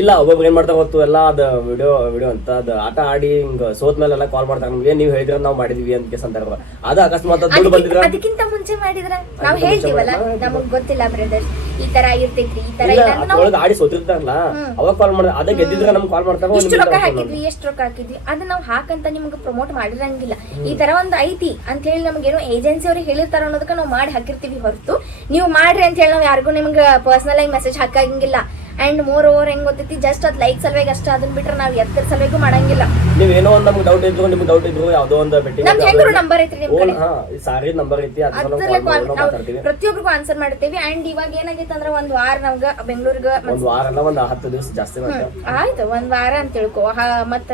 ಇಲ್ಲ ಒಬ್ಬೊಬ್ರು ಏನ್ ಮಾಡ್ತಾ ಗೊತ್ತು ಎಲ್ಲ ಅದ ವಿಡಿಯೋ ವಿಡಿಯೋ ಅಂತ ಅದ ಆಟ ಆಡಿ ಹಿಂಗ ಸೋತ್ ಮೇಲೆ ಎಲ್ಲ ಕಾಲ್ ಮಾಡ್ತಾರ. ನಮ್ಗೆ ನೀವು ಹೇಳಿದ್ರ ನಾವ್ ಮಾಡಿದ್ವಿ ಅಂತ ಸಂದರ್ಭ. ಅದ ಅಕಸ್ಮಾತ್ ದುಡ್ಡು ಬಂದಿದ್ರ ಅದಕ್ಕಿಂತ ಮುಂಚೆ ಮಾಡಿದ್ರ? ನಾವು ಹೇಳ್ತೀವಲ್ಲ ನಮಗ್ ಗೊತ್ತಿಲ್ಲ ಬ್ರದರ್. ಈ ತರ ಇರ್ತೈತ್ರಿ ಈ ತರ ಇಲ್ಲ ಇಲ್ಲ ಅದ್ರೊಳಗೆ ಆಡಿ ಸೋತಿರ್ತಾರಲ್ಲ ಅವಾಗ ಕಾಲ್ ಮಾಡ ಅದ ಗೆದ್ದಿದ್ರೆ ನಮ್ಗೆ ಕಾಲ್ ಮಾಡ್ತಾರ ಇಷ್ಟು ರೊಕ್ಕ ಹಾಕಿದ್ವಿ ಎಷ್ಟು ರೊಕ್ಕ ಹಾಕಿದ್ವಿ ಅದನ್ನ ನಾವು ಹಾಕಂತ ನಿಮ್ಗೆ ಪ್ರಮೋಟ್ ಮಾಡಿರಂಗಿಲ್ಲ. ಈ ತರ ಒಂದು ಐತಿ ಅಂತ ಹೇಳಿ ನಮ್ಗೇನೋ ಏಜೆನ್ಸಿ ಅವ್ರಿಗೆ ಹೇಳಿರ್ತಾರ ಅನ್ನೋದಕ್ಕೆ ನಾವು ಮಾಡಿ ಹಾಕಿರ್ತೀವಿ ಹೊರತು. ನೀವು ಮಾಡ್ರಿ ಅಂತ ಹೇಳಿ ನಾವು ಯಾರಿಗೂ ನಿಮ್ಗೆ ಪರ್ಸನಲ್ ಆಗಿ ಮೆಸೇಜ್ ಹಾಕಂಗಿಲ್ಲ. ಅಂಡ್ ಮೋರ್ ಓವರ್ ಹೆಂಗ್ ಗೊತ್ತೈತಿ? ಜಸ್ಟ್ ಅದ್ ಲೈಕ್ ಸಲುವಾಗಿ ಅಷ್ಟೇ ಅದನ್ನ ಬಿಟ್ರೆ ನಾವು ಎತ್ತರ ಸಲುವಾಗೂ ಮಾಡಂಗಿಲ್ಲ. ನೀವ್ ಏನೋ ಒಂದ್ ನಮ್ಗೆ ಡೌಟ್ ಇದ್ರು ನಿಮ್ಗೆ ಡೌಟ್ ಇದ್ರು ಯಾವ್ದೋ ಒಂದು ಬೆಟ್ಟಿ ನಮ್ದು ಹೆಂಗ್ರು ನಂಬರ್ ಐತ್ರಿ ನಿಮ್ಮ ಕಡೆ? ಸಾರಿ ನಂಬರ್ ಐತಿ ಅದ್ರಲ್ಲೇ ಕಾಲ್ ಪ್ರತಿಯೊಬ್ಬರಿಗೂ ಆನ್ಸರ್ ಮಾಡ್ತೇವಿ. ಅಂಡ್ ಇವಾಗ ಏನಾಗೈತೆ ಅಂದ್ರೆ ಒಂದ್ ವಾರ ನಮ್ಗ ಬೆಂಗಳೂರಿಗೆ ಒಂದ್ ವಾರ ಅಲ್ಲ ಒಂದ್ ಹತ್ತು ದಿವಸ ಜಾಸ್ತಿ ಆಯ್ತು ಒಂದ್ ವಾರ ಅಂತ ತಿಳ್ಕೊ. ಹಾ ಮತ್ತ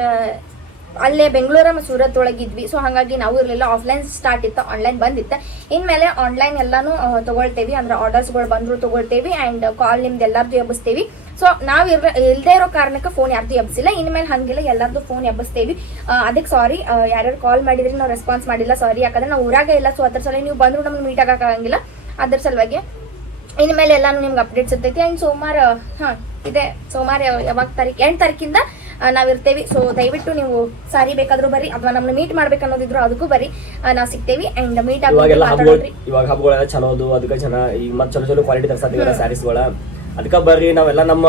ಅಲ್ಲೇ ಬೆಂಗಳೂರ ಮತ್ತು ಸೂರತ್ ಒಳಗಿದ್ವಿ ಸೊ ಹಾಗಾಗಿ ನಾವು ಇರಲಿಲ್ಲ. ಆಫ್ಲೈನ್ ಸ್ಟಾರ್ಟ್ ಇತ್ತು. ಆನ್ಲೈನ್ ಬಂದಿತ್ತು. ಇನ್ಮೇಲೆ ಆನ್ಲೈನ್ ಎಲ್ಲಾನು ತಗೊಳ್ತೇವಿ. ಅಂದ್ರೆ ಆರ್ಡರ್ಸ್ಗಳು ಬಂದ್ರು ತಗೊಳ್ತೇವಿ. ಅಂಡ್ ಕಾಲ್ ನಿಮ್ದು ಎಲ್ಲಾರ್ದು ಎಬ್ಬಿಸ್ತೇವಿ. ಸೊ ನಾವು ಇರ ಇಲ್ಲದೆ ಇರೋ ಕಾರಣಕ್ಕೆ ಫೋನ್ ಯಾರ್ದು ಎಬ್ಸಿಲ್ಲ ಇನ್ಮೇಲೆ ಹಂಗಿಲ್ಲ. ಎಲ್ಲಾರ್ದು ಫೋನ್ ಎಬ್ಬಿಸ್ತೇವಿ. ಅದಕ್ಕೆ ಸಾರಿ ಯಾರ್ಯಾರು ಕಾಲ್ ಮಾಡಿದ್ರೆ, ನಾವು ರೆಸ್ಪಾನ್ಸ್ ಮಾಡಿಲ್ಲ. ಸಾರಿ ಯಾಕಂದ್ರೆ ನಾವು ಊರಾಗ ಇಲ್ಲ. ಸೊ ಅದ್ರ ಸಲ ನೀವು ಬಂದ್ರು ನಮ್ಗೆ ಮೀಟ್ ಆಗಕ್ಕಾಗಂಗಿಲ್ಲ ಅದ್ರ ಸಲುವಾಗಿ ಇನ್ಮೇಲೆ ಎಲ್ಲಾನು ನಿಮ್ಗೆ ಅಪ್ಡೇಟ್ಸ್ ಇರ್ತೈತಿ ಆ್ಯಂಡ್ ಸೋಮವಾರ ಹಾಂ, ಇದೆ. ಸೋಮವಾರ ಯಾವ- ಯಾವಾಗ ತಾರೀಕು ಎಂಟು ತಾರೀಕಿಂದ ನಾವು ಇರ್ತೇವಿ ಸೊ ದಯವಿಟ್ಟು ನೀವು ಸಾರಿ ಬೇಕಾದ್ರೂ ಬರ್ರಿ ಅಥವಾ ನಮ್ಮನ್ನ ಮೀಟ್ ಮಾಡ್ಬೇಕು ಅನ್ನೋದಿದ್ರು ಅದಕ್ಕೂ ಬರ್ರಿ. ನಾವು ಸಿಗ್ತೇವಿ ಅಂಡ್ ಮೀಟ್ ಇವಾಗೆಲ್ಲ ಆಗಿ ಹಬ್ಬಗಳು ಇವಾಗ ಹಬ್ಬಗಳೆಲ್ಲ ಚಲೋ ಅದು ಅದಕ್ಕೆ ಜನ ಈಗ ಮತ್ತೆ ಚಲೋ ಚಲೋ ಕ್ವಾಲಿಟಿ ತರ್ಸಾತಿವಲ್ಲ ಸ್ಯಾರೀಸ್ಗಳ ಅದಕ್ಕೆ ಬರ್ರಿ ನಾವೆಲ್ಲ ನಮ್ಮ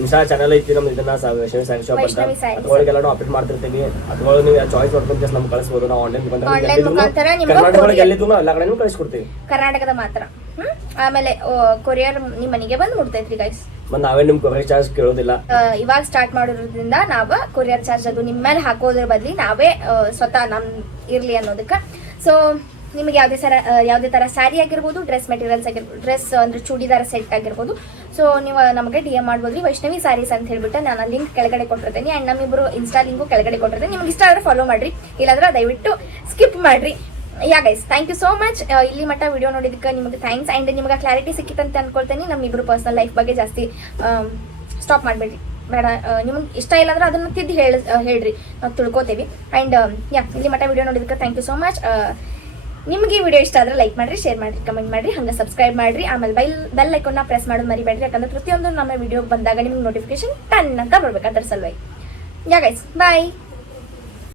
ಇನ್ಸ್ಟಾ ಚಾನಲ್ ಐತಿ ನಮ್ಮ ಇದನ್ನ ಸ್ಯಾರಿ ಶಾಪ್ ಅಂತ. ಅದ್ರೊಳಗೆಲ್ಲ ನಾವು ಅಪ್ಡೇಟ್ ಮಾಡ್ತಿರ್ತೀವಿ. ಅದ್ರೊಳಗೆ ನೀವು ಚಾಯ್ಸ್ ಮಾಡ್ಕೊಂಡು ನಮ್ಗೆ ಕಳಿಸ್ಬೋದು ನಾವು ಆನ್ಲೈನ್ ಮುಖಾಂತರ ನಿಮ್ಗೆ ಕರ್ನಾಟಕ ಒಳಗೆ courier. ಎಲ್ಲಿದ್ರು ನಾವು ಎಲ್ಲ ಕಡೆ ಕಳಿಸ್ಕೊಡ್ತೀವಿ. ಕರ್ನಾಟಕದ ಮಾತ್ರ. ಹ್ಮ್? ಆಮೇಲೆ ಕೊರಿಯರ್ ನಿಮ್ಮ ಮನೆಗೆ ಬಂದು ಮುಟ್ತೈತ್ರಿ ಗೈಸ್ ಮತ್ತೆ ನಾವೇ ನಿಮ್ ಕೊರಿಯರ್ ಚಾರ್ಜ್ ಕೇಳೋದಿಲ್ಲ. ಇವಾಗ ಸ್ಟಾರ್ಟ್ ಮಾಡಿರೋದ್ರಿಂದ ನಾವ ಕೊರಿಯರ್ ಚಾರ್ಜ್ ಅದು ನಿಮ್ಮ ಮೇಲೆ ಹಾಕೋದ್ರ ಬದ್ಲಿ ನಾವೇ ಸ್ವತಃ ನಮ್ ಇರ್ಲಿ ಅನ್ನೋದಕ್ಕೆ. ಸೊ ನಿಮಗೆ ಯಾವುದೇ ತರ ಯಾವ್ದೇ ಥರ ಸ್ಯಾರಿ ಆಗಿರ್ಬೋದು ಡ್ರೆಸ್ ಮೆಟೀರಿಯಲ್ಸ್ ಆಗಿರ್ಬೋದು ಡ್ರೆಸ್ ಅಂದ್ರೆ ಚೂಡಿದಾರ ಸೆಟ್ ಆಗಿರ್ಬೋದು. ಸೊ ನೀವು ನಮಗೆ ಡಿ ಎಂ ಮಾಡ್ಬೋದು ವೈಷ್ಣವಿ ಸ್ಯಾರೀಸ್ ಅಂತ ಹೇಳ್ಬಿಟ್ಟು ನಾನು ಲಿಂಕ್ ಕೆಳಗಡೆ ಕೊಟ್ಟಿರ್ತೀನಿ. ಅಂಡ್ ನಮ್ಮಿಬ್ಬರು ಇನ್ಸ್ಟಾ ಲಿಂಕು ಕೆಳಗಡೆ ಕೊಟ್ಟಿರ್ತೀನಿ. ನಿಮ್ಗೆ ಇಷ್ಟ ಆದ್ರೆ ಫಾಲೋ ಮಾಡ್ರಿ. ಇಲ್ಲಾಂದ್ರೆ ದಯವಿಟ್ಟು ಸ್ಕಿಪ್ ಮಾಡಿರಿ. Yeah guys thank you so much ಇಲ್ಲಿ ಮಟ್ಟ ವಿಡಿಯೋ ನೋಡಿದಕ್ಕೆ ನಿಮಗೆ ಥ್ಯಾಂಕ್ಸ್ ಆ್ಯಂಡ್ ನಿಮಗೆ ಕ್ಲಾರಿಟಿ ಸಿಕ್ಕಿತ್ತಂತ ಅನ್ಕೊಳ್ತೀನಿ. ನಮ್ಮಿಬ್ಬರು ಪರ್ಸನಲ್ ಲೈಫ್ ಬಗ್ಗೆ ಜಾಸ್ತಿ ಸ್ಟಾಪ್ ಮಾಡಬೇಡ್ರಿ. ಬೇಡ ನಿಮ್ಗೆ ಇಷ್ಟ ಇಲ್ಲ ಅಂದ್ರೆ ಅದನ್ನು ತಿದ್ದು ಹೇಳಿ ಹೇಳ್ರಿ. ನಾವು ತಿಳ್ಕೊತೀವಿ. ಆ್ಯಂಡ್ ಯಾ ಇಲ್ಲಿ ಮಟ್ಟ ವಿಡಿಯೋ ನೋಡಿದಕ್ಕೆ ಥ್ಯಾಂಕ್ ಯು ಸೋ ಮಚ್ ನಿಮಗೆ ಈ ವಿಡಿಯೋ ಇಷ್ಟ ಆದರೆ ಲೈಕ್ ಮಾಡಿರಿ ಶೇರ್ ಮಾಡಿರಿ ಕಮೆಂಟ್ ಮಾಡಿರಿ, ಹಂಗೆ ಸಬ್ಸ್ಕ್ರೈಬ್ ಮಾಡಿರಿ. ಆಮೇಲೆ ಬೆಲ್ ಬೆಲ್ ಐಕೋನ್ನ ಪ್ರೆಸ್ ಮಾಡೋದು ಮರಿಬೇಡ್ರಿ. ಯಾಕಂದ್ರೆ ಪ್ರತಿಯೊಂದು ನಮ್ಮ ವಿಡಿಯೋ ಬಂದಾಗ ನಿಮ್ಗೆ ನೋಟಿಫಿಕೇಶನ್ ಟನ್ ಅಂತ ಬರ್ಬೇಕು ಅದರ ಸಲುವಾಗಿ. ಯಾ ಗೈಸ್ ಬಾಯ್